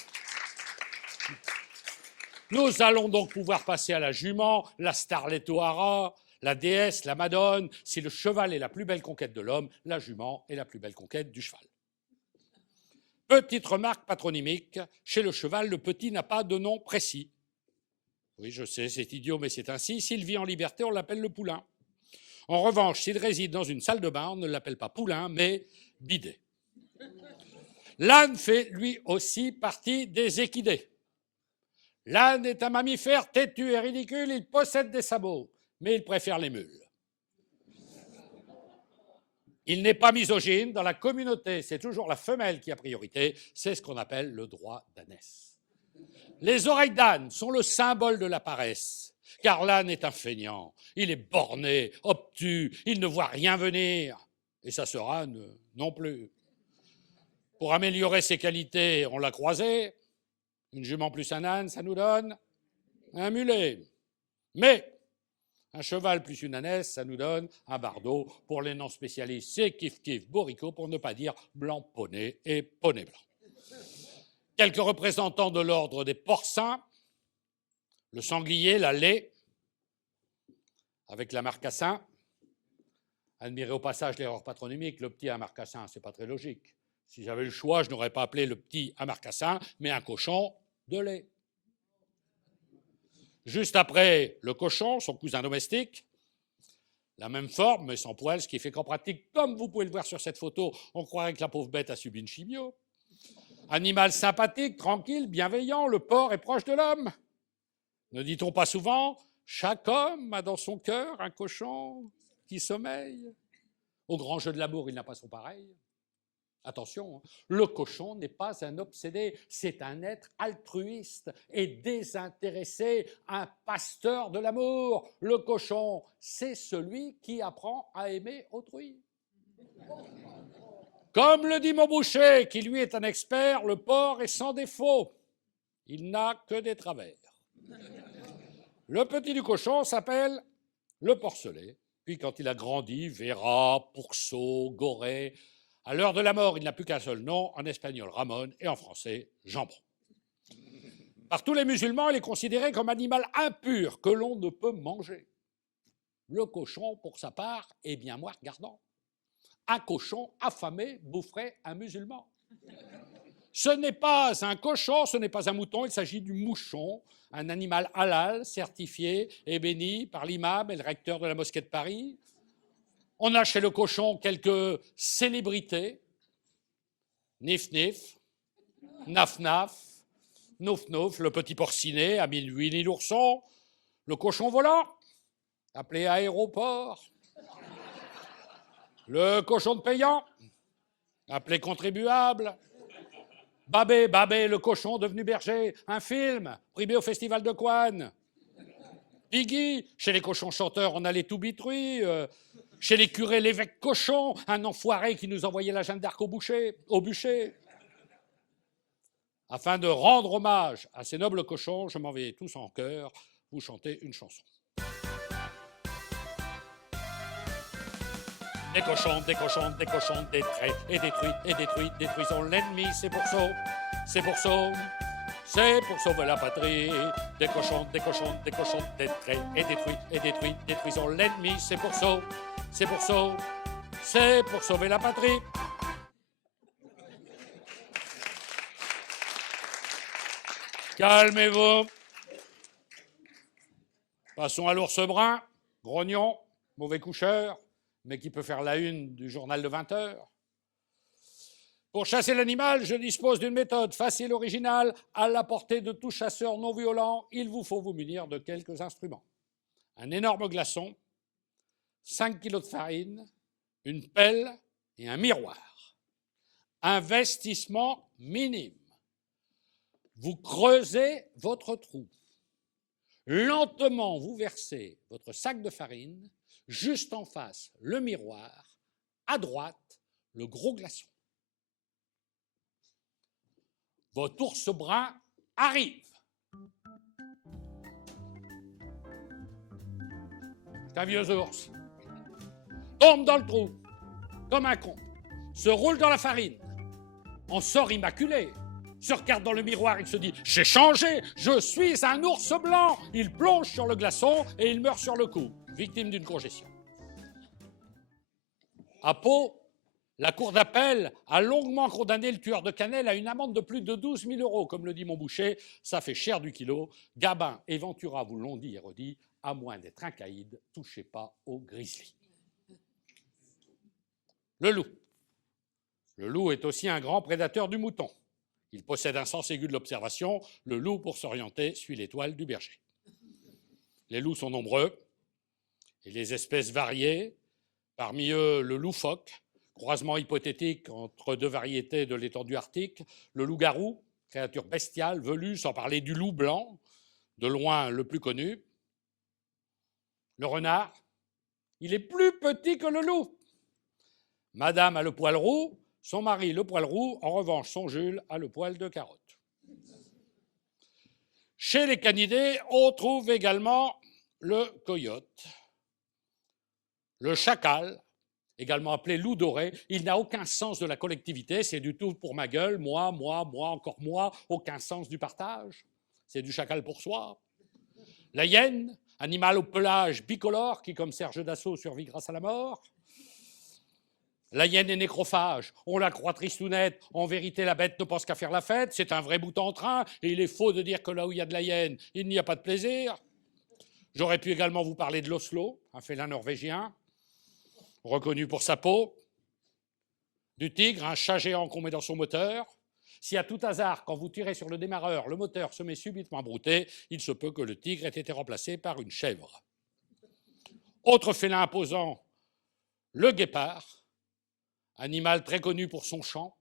Nous allons donc pouvoir passer à la jument, la Starlet O'Hara, la déesse, la Madone. Si le cheval est la plus belle conquête de l'homme, la jument est la plus belle conquête du cheval. Petite remarque patronymique, chez le cheval, le petit n'a pas de nom précis. Oui, je sais, c'est idiot, mais c'est ainsi. S'il vit en liberté, on l'appelle le poulain. En revanche, s'il réside dans une salle de bain, on ne l'appelle pas poulain, mais bidet. L'âne fait lui aussi partie des équidés. L'âne est un mammifère têtu et ridicule, il possède des sabots, mais il préfère les mules. Il n'est pas misogyne, dans la communauté, c'est toujours la femelle qui a priorité, c'est ce qu'on appelle le droit d'ânesse. Les oreilles d'âne sont le symbole de la paresse, car l'âne est un feignant, il est borné, obtus, il ne voit rien venir, et sa sœur âne non plus. Pour améliorer ses qualités, on l'a croisé, une jument plus un âne, ça nous donne un mulet. Mais un cheval plus une ânesse, ça nous donne un bardeau. Pour les non-spécialistes, c'est kiff-kiff boricot, pour ne pas dire blanc-poney et poney blanc. Quelques représentants de l'ordre des porcins, le sanglier, la laie, avec la marcassin. Admirez au passage l'erreur patronymique, le petit amarcassin, c'est pas très logique. Si j'avais le choix, je n'aurais pas appelé le petit amarcassin, mais un cochon de lait. Juste après le cochon, son cousin domestique, la même forme, mais sans poils, ce qui fait qu'en pratique, comme vous pouvez le voir sur cette photo, on croirait que la pauvre bête a subi une chimio. Animal sympathique, tranquille, bienveillant, le porc est proche de l'homme. Ne dit-on pas souvent, chaque homme a dans son cœur un cochon qui sommeille? Au grand jeu de l'amour, il n'a pas son pareil. Attention, le cochon n'est pas un obsédé, c'est un être altruiste et désintéressé, un pasteur de l'amour. Le cochon, c'est celui qui apprend à aimer autrui. Comme le dit mon boucher, qui lui est un expert, le porc est sans défaut. Il n'a que des travers. Le petit du cochon s'appelle le porcelet. Puis quand il a grandi, verra, pourceau, goré. À l'heure de la mort, il n'a plus qu'un seul nom, en espagnol Ramon et en français Jambon. Par tous les musulmans, il est considéré comme animal impur que l'on ne peut manger. Le cochon, pour sa part, est bien moins regardant. Un cochon affamé boufferait un musulman. Ce n'est pas un cochon, ce n'est pas un mouton, il s'agit du mouchon, un animal halal, certifié et béni par l'imam et le recteur de la mosquée de Paris. On a chez le cochon quelques célébrités, Nif-Nif, Naf-Naf, Nouf-Nouf, le petit porcinet, ami de Winnie l'ourson, le cochon volant, appelé aéroport, le cochon de payant, appelé contribuable, Babé, Babé, le cochon devenu berger, un film primé au Festival de Cannes, Piggy, chez les cochons chanteurs, on a les Toubitruis, chez les curés, l'évêque cochon, un enfoiré qui nous envoyait la Jeanne d'Arc au bûcher. Afin de rendre hommage à ces nobles cochons, je m'en vais tous en chœur vous chanter une chanson. Des cochons, des cochons, des cochons, détruits et détruits, détruisons l'ennemi, c'est pour ça. c'est pour sauver la patrie. Des cochons, détruits et détruisons l'ennemi. C'est pour sauver la patrie. Calmez-vous. Passons à l'ours brun, grognon, mauvais coucheur, mais qui peut faire la une du journal de 20 heures. Pour chasser l'animal, je dispose d'une méthode facile, originale, à la portée de tout chasseur non violent. Il vous faut vous munir de quelques instruments. Un énorme glaçon, 5 kilos de farine, une pelle et un miroir. Investissement minime. Vous creusez votre trou. Lentement, vous versez votre sac de farine, juste en face, le miroir, à droite, le gros glaçon. Votre ours brun arrive. C'est un vieux ours. Tombe dans le trou, comme un con, se roule dans la farine, en sort immaculé, se regarde dans le miroir, il se dit « J'ai changé, je suis un ours blanc !» Il plonge sur le glaçon et il meurt sur le coup, victime d'une congestion. À Pau, la cour d'appel a longuement condamné le tueur de cannelle à une amende de plus de 12 000 €. Comme le dit mon boucher, ça fait cher du kilo. Gabin et Ventura vous l'ont dit et redit, à moins d'être un caïd, touchez pas au grizzly. Le loup. Le loup est aussi un grand prédateur du mouton. Il possède un sens aigu de l'observation. Le loup, pour s'orienter, suit l'étoile du berger. Les loups sont nombreux et les espèces variées. Parmi eux, le loup phoque, croisement hypothétique entre deux variétés de l'étendue arctique. Le loup-garou, créature bestiale, velue, sans parler du loup blanc, de loin le plus connu. Le renard, il est plus petit que le loup. Madame a le poil roux, son mari le poil roux, en revanche son Jules a le poil de carotte. Chez les canidés, on trouve également le coyote, le chacal, également appelé loup doré. Il n'a aucun sens de la collectivité, c'est du tout pour ma gueule, moi, encore moi, aucun sens du partage. C'est du chacal pour soi. La hyène, animal au pelage bicolore qui, comme Serge Dassault, survit grâce à la mort. La hyène est nécrophage, on la croit tristounette, en vérité la bête ne pense qu'à faire la fête, c'est un vrai bout en train, et il est faux de dire que là où il y a de la hyène, il n'y a pas de plaisir. J'aurais pu également vous parler de l'oslo, un félin norvégien, reconnu pour sa peau, du tigre, un chat géant qu'on met dans son moteur. Si à tout hasard, quand vous tirez sur le démarreur, le moteur se met subitement à brouter, il se peut que le tigre ait été remplacé par une chèvre. Autre félin imposant, le guépard, animal très connu pour son chant.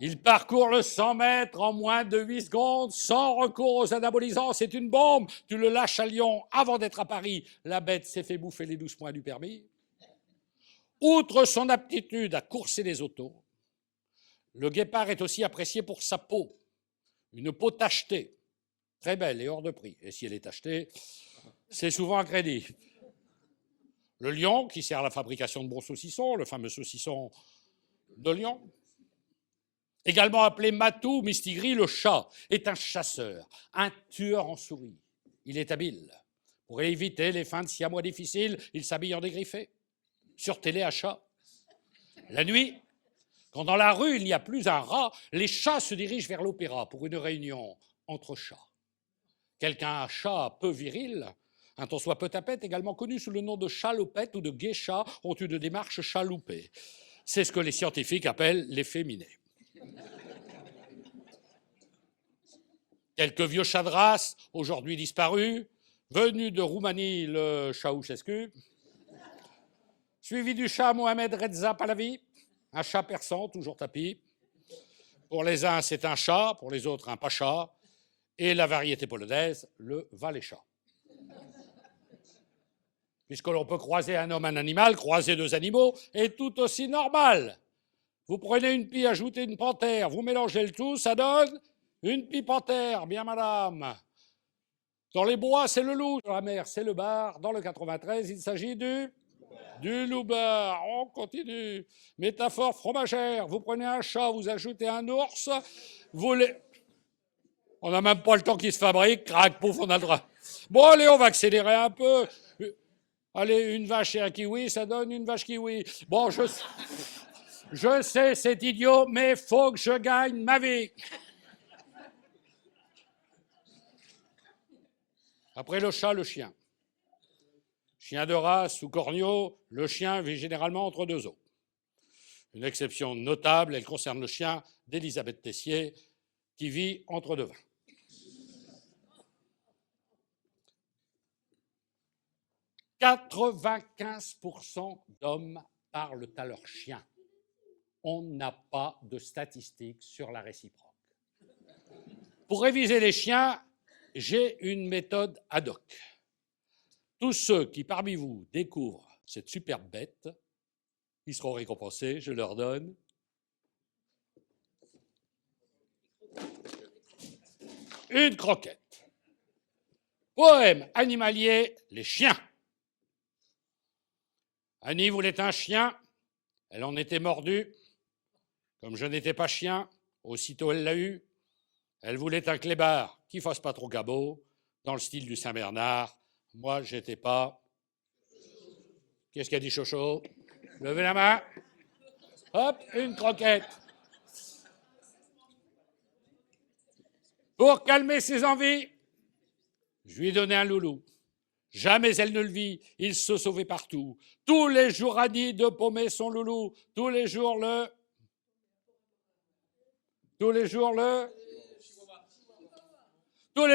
Il parcourt le 100 mètres en moins de 8 secondes, sans recours aux anabolisants. C'est une bombe. Tu le lâches à Lyon avant d'être à Paris. La bête s'est fait bouffer les 12 points du permis. Outre son aptitude à courser les autos, le guépard est aussi apprécié pour sa peau. Une peau tachetée, très belle et hors de prix. Et si elle est tachetée, c'est souvent un crédit. Le lion, qui sert à la fabrication de bons saucissons, le fameux saucisson de Lyon. Également appelé matou, mistigris, le chat est un chasseur, un tueur en souris. Il est habile. Pour éviter les fins de siamois difficiles, il s'habille en dégriffé, sur téléachat. La nuit, quand dans la rue il n'y a plus un rat, les chats se dirigent vers l'opéra pour une réunion entre chats. Quelqu'un chat peu viril, un tant soit peu tapette, également connu sous le nom de chalopette ou de geisha, ont une démarche chaloupée. C'est ce que les scientifiques appellent l'efféminé. Quelques vieux chats de race, aujourd'hui disparus, venus de Roumanie, le Ceausescu, suivi du chat Mohamed Reza Pahlavi, un chat persan, toujours tapi. Pour les uns, c'est un chat, pour les autres, un pacha, et la variété polonaise, le valet-chat. Puisque l'on peut croiser un homme, un animal, croiser deux animaux est tout aussi normal. Vous prenez une pie, ajoutez une panthère, vous mélangez le tout, ça donne une pie panthère, bien madame. Dans les bois, c'est le loup, dans la mer, c'est le bar, dans le 93, il s'agit du Du loupard, on continue. Métaphore fromagère, vous prenez un chat, vous ajoutez un ours, vous les... On n'a même pas le temps qu'il se fabrique, crac, pouf, on a le droit. Bon, allez, on va accélérer un peu. Allez, une vache et un kiwi, ça donne une vache kiwi. Bon, je sais, c'est idiot, mais faut que je gagne ma vie. Après le chat, le chien. Chien de race ou corneau, le chien vit généralement entre deux eaux. Une exception notable, elle concerne le chien d'Élisabeth Tessier, qui vit entre deux vins. 95% d'hommes parlent à leur chien. On n'a pas de statistiques sur la réciproque. Pour réviser les chiens, j'ai une méthode ad hoc. Tous ceux qui parmi vous découvrent cette superbe bête, ils seront récompensés, je leur donne une croquette. Poème animalier, les chiens. Annie voulait un chien, elle en était mordue. Comme je n'étais pas chien, aussitôt elle l'a eu. Elle voulait un clébard qui fasse pas trop cabot, dans le style du Saint-Bernard. Moi, j'étais pas. Qu'est-ce qu'a dit Chocho? Levez la main. Hop, une croquette. Pour calmer ses envies, je lui ai donné un loulou. Jamais elle ne le vit, il se sauvait partout. Tous les jours Annie de paumer son loulou. Tous les jours le... Tous les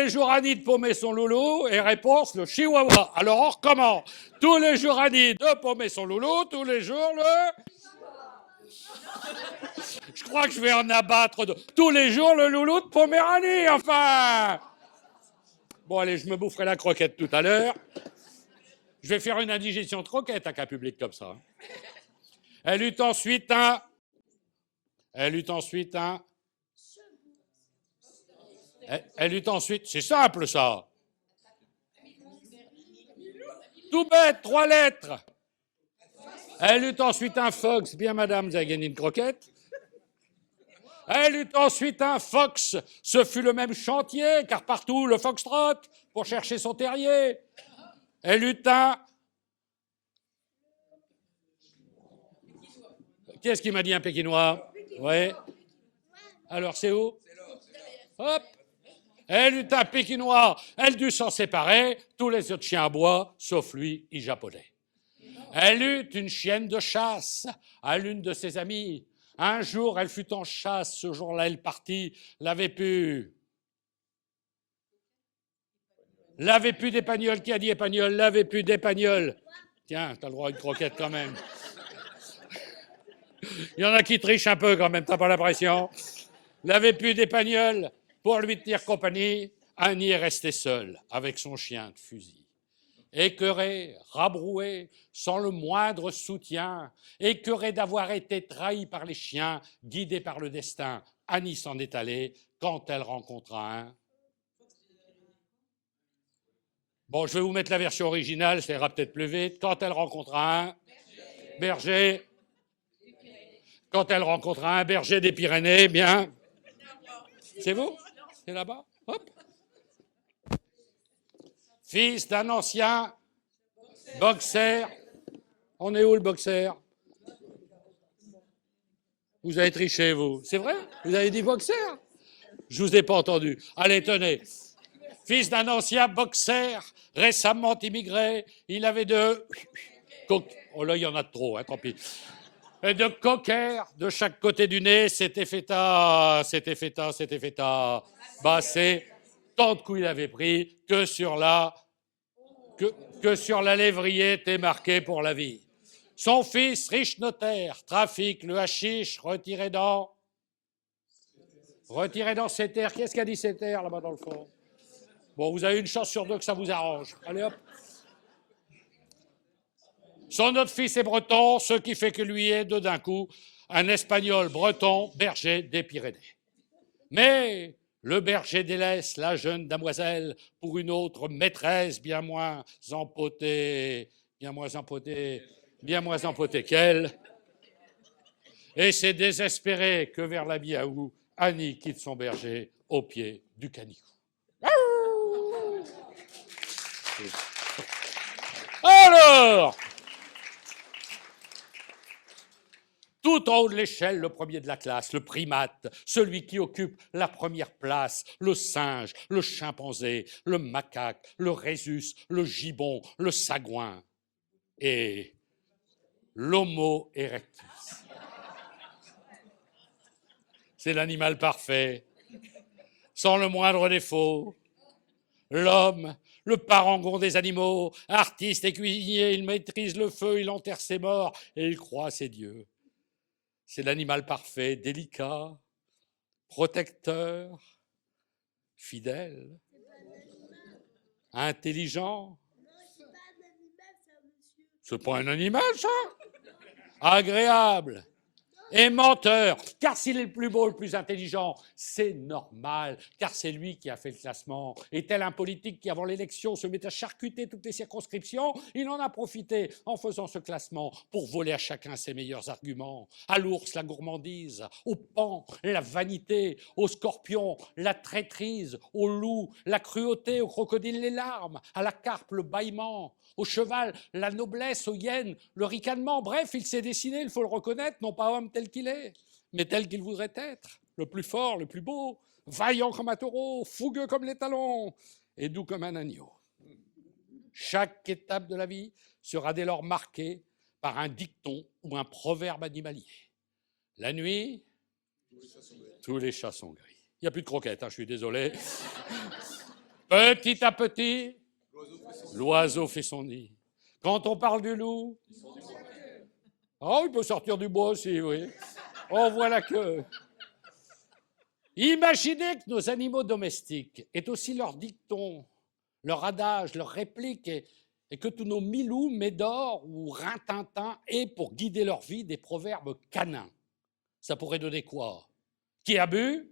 jours Annie de paumer son loulou, et réponse, le chihuahua. Alors on recommence. Tous les jours Annie de paumer son loulou, tous les jours le... Je crois que je vais en abattre de... Tous les jours le loulou de Poméranie, enfin. Bon, allez, je me boufferai la croquette tout à l'heure. Je vais faire une indigestion de croquette à cas public comme ça. Elle eut ensuite un... C'est simple ça. Tout bête, 3 lettres. Elle eut ensuite un fox. Bien madame, vous avez gagné une croquette. Elle eut ensuite un fox. Ce fut le même chantier, car partout le fox trotte pour chercher son terrier. Elle eut un... Qui est-ce qui m'a dit un Pékinois? Oui. Alors c'est où? Hop. Elle eut un Pékinois, elle dut s'en séparer, tous les autres chiens à bois, sauf lui, il japonais. Elle eut une chienne de chasse à l'une de ses amies. Un jour, elle fut en chasse, ce jour-là, elle partit, l'avait pu d'Épagnol, qui a dit Épagnol? L'avait pu d'Épagnol. Tiens, t'as le droit à une croquette quand même. Il y en a qui trichent un peu quand même, t'as pas l'impression? L'avait pu d'Épagnol. Pour lui tenir compagnie, Annie est restée seule avec son chien de fusil. Écœurée, rabrouée, sans le moindre soutien, écœurée d'avoir été trahie par les chiens, guidée par le destin, Annie s'en est allée quand elle rencontra un... Bon, je vais vous mettre la version originale, ça ira peut-être plus vite. Quand elle rencontra un berger... Quand elle rencontra un berger des Pyrénées, bien... C'est vous? C'est là-bas? Hop. Fils d'un ancien boxeur. On est où le boxeur? Vous avez triché, vous. C'est vrai? Vous avez dit boxeur? Je vous ai pas entendu. Allez, tenez. Fils d'un ancien boxeur, récemment immigré, il avait de... Oh là, il y en a de trop, hein, tant pis. Et de cocker de chaque côté du nez, c'était feta. Bah, c'est tant de coups il avait pris que sur la lévrier était marqué pour la vie. Son fils, riche notaire, trafique le hashish, retiré dans ses terres. Qu'est-ce qu'a dit ses terres là-bas dans le fond? Bon, vous avez une chance sur deux que ça vous arrange. Allez hop. Son autre fils est breton, ce qui fait que lui est, de d'un coup, un Espagnol breton, berger des Pyrénées. Mais le berger délaisse la jeune damoiselle pour une autre maîtresse bien moins empotée, bien moins empotée qu'elle. Et c'est désespéré que vers la Biaou, Annie quitte son berger au pied du canicou. Alors, tout en haut de l'échelle, le premier de la classe, le primate, celui qui occupe la première place, le singe, le chimpanzé, le macaque, le rhésus, le gibbon, le sagouin et l'homo erectus. C'est l'animal parfait, sans le moindre défaut. L'homme, le parangon des animaux, artiste et cuisinier, il maîtrise le feu, il enterre ses morts et il croit à ses dieux. C'est l'animal parfait, délicat, protecteur, fidèle, intelligent. C'est pas un animal, ça? Agréable. Et menteur, car s'il est le plus beau, le plus intelligent, c'est normal, car c'est lui qui a fait le classement. Et tel un politique qui, avant l'élection, se met à charcuter toutes les circonscriptions, il en a profité en faisant ce classement pour voler à chacun ses meilleurs arguments. À l'ours, la gourmandise, au paon, la vanité, au scorpion, la traîtrise, au loup, la cruauté, au crocodile, les larmes, à la carpe, le bâillement, au cheval, la noblesse, au hyène, le ricanement. Bref, il s'est dessiné, il faut le reconnaître, non pas homme tel qu'il est, mais tel qu'il voudrait être, le plus fort, le plus beau, vaillant comme un taureau, fougueux comme les talons et doux comme un agneau. Chaque étape de la vie sera dès lors marquée par un dicton ou un proverbe animalier. La nuit, tous les chats sont gris. Il n'y a plus de croquettes, hein, je suis désolé. Petit à petit, l'oiseau fait son nid. Quand on parle du loup, oh, il peut sortir du bois aussi, oui. On voit la queue. Imaginez que nos animaux domestiques aient aussi leur dicton, leur adage, leur réplique, et que tous nos milous, médors ou rintintins aient pour guider leur vie des proverbes canins. Ça pourrait donner quoi? Qui a bu?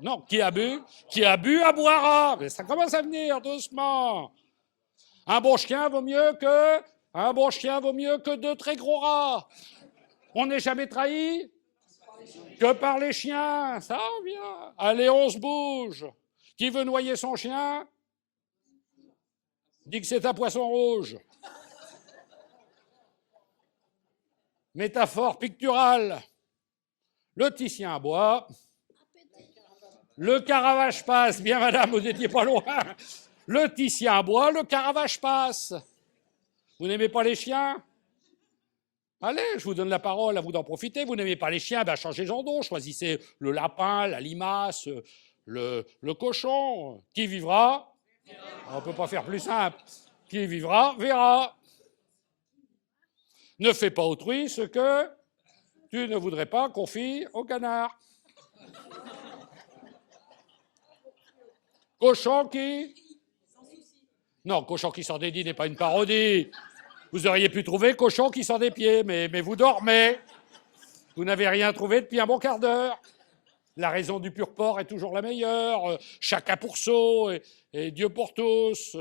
Non, qui a bu? Qui a bu à boira. Mais ça commence à venir doucement. Un bon chien vaut mieux que deux très gros rats. On n'est jamais trahi que par les chiens. Ça revient. Allez, on se bouge. Qui veut noyer son chien? Dit que c'est un poisson rouge. Métaphore picturale. Le Titien boit. Le Caravage passe. Bien, madame, vous n'étiez pas loin. Le Titien boit, le Caravage passe. Vous n'aimez pas les chiens? Allez, je vous donne la parole, à vous d'en profiter. Vous n'aimez pas les chiens, ben changez-en d'eau. Choisissez le lapin, la limace, le cochon. Qui vivra? On ne peut pas faire plus simple. Qui vivra, verra. Ne fais pas autrui ce que tu ne voudrais pas qu'on fie au canard. Cochon qui... Non, cochon qui sort des nids n'est pas une parodie. Vous auriez pu trouver cochon qui sort des pieds, mais vous dormez. Vous n'avez rien trouvé depuis un bon quart d'heure. La raison du pur porc est toujours la meilleure. Chacun pour soi et Dieu pour tous.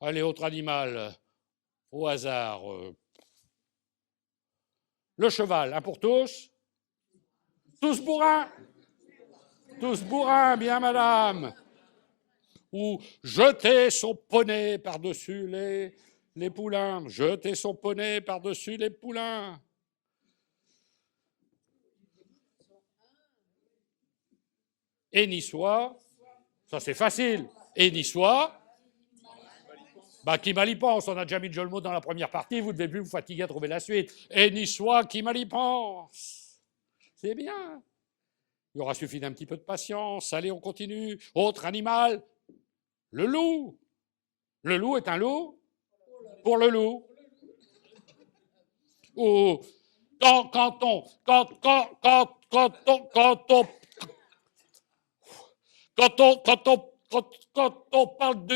Allez, autre animal, au hasard. Le cheval, un pour tous. Tous bourrins. Tous bourrins, bien madame. Ou jeter son poney par-dessus les poulains. Jeter son poney par-dessus les poulains. Et niçois, ça c'est facile. Et niçois, bah qui mal y pense, on a déjà mis le jeu de mots dans la première partie, vous devez plus vous fatiguer à trouver la suite. Et niçois, qui mal y pense. C'est bien. Il aura suffi d'un petit peu de patience. Allez, on continue. Autre animal, le loup. Le loup est un loup pour le loup. Ou quand on parle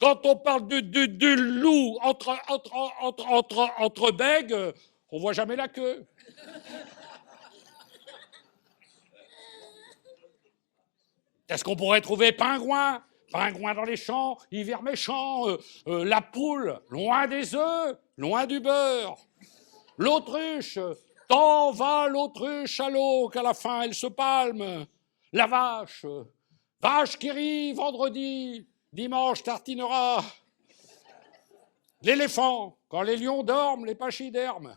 quand on parle du loup entre bègues, on voit jamais la queue. Est-ce qu'on pourrait trouver pingouin dans les champs, hiver méchant, la poule, loin des œufs, loin du beurre. L'autruche, tant va l'autruche à l'eau qu'à la fin elle se palme. La vache, vache qui rit vendredi, dimanche tartinera. L'éléphant, quand les lions dorment, les pachydermes.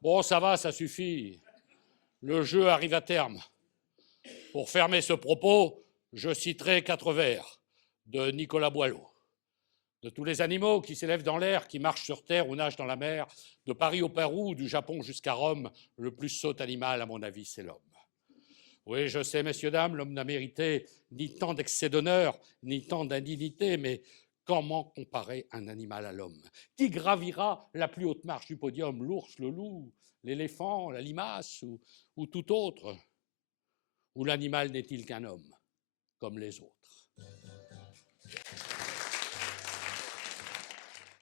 Bon, ça va, ça suffit. Le jeu arrive à terme. Pour fermer ce propos, je citerai 4 vers de Nicolas Boileau. De tous les animaux qui s'élèvent dans l'air, qui marchent sur terre ou nagent dans la mer, de Paris au Pérou, du Japon jusqu'à Rome, le plus sot animal, à mon avis, c'est l'homme. Oui, je sais, messieurs, dames, l'homme n'a mérité ni tant d'excès d'honneur, ni tant d'indignité, mais comment comparer un animal à l'homme? Qui gravira la plus haute marche du podium? L'ours, le loup, l'éléphant, la limace ou tout autre? Ou l'animal n'est-il qu'un homme, comme les autres?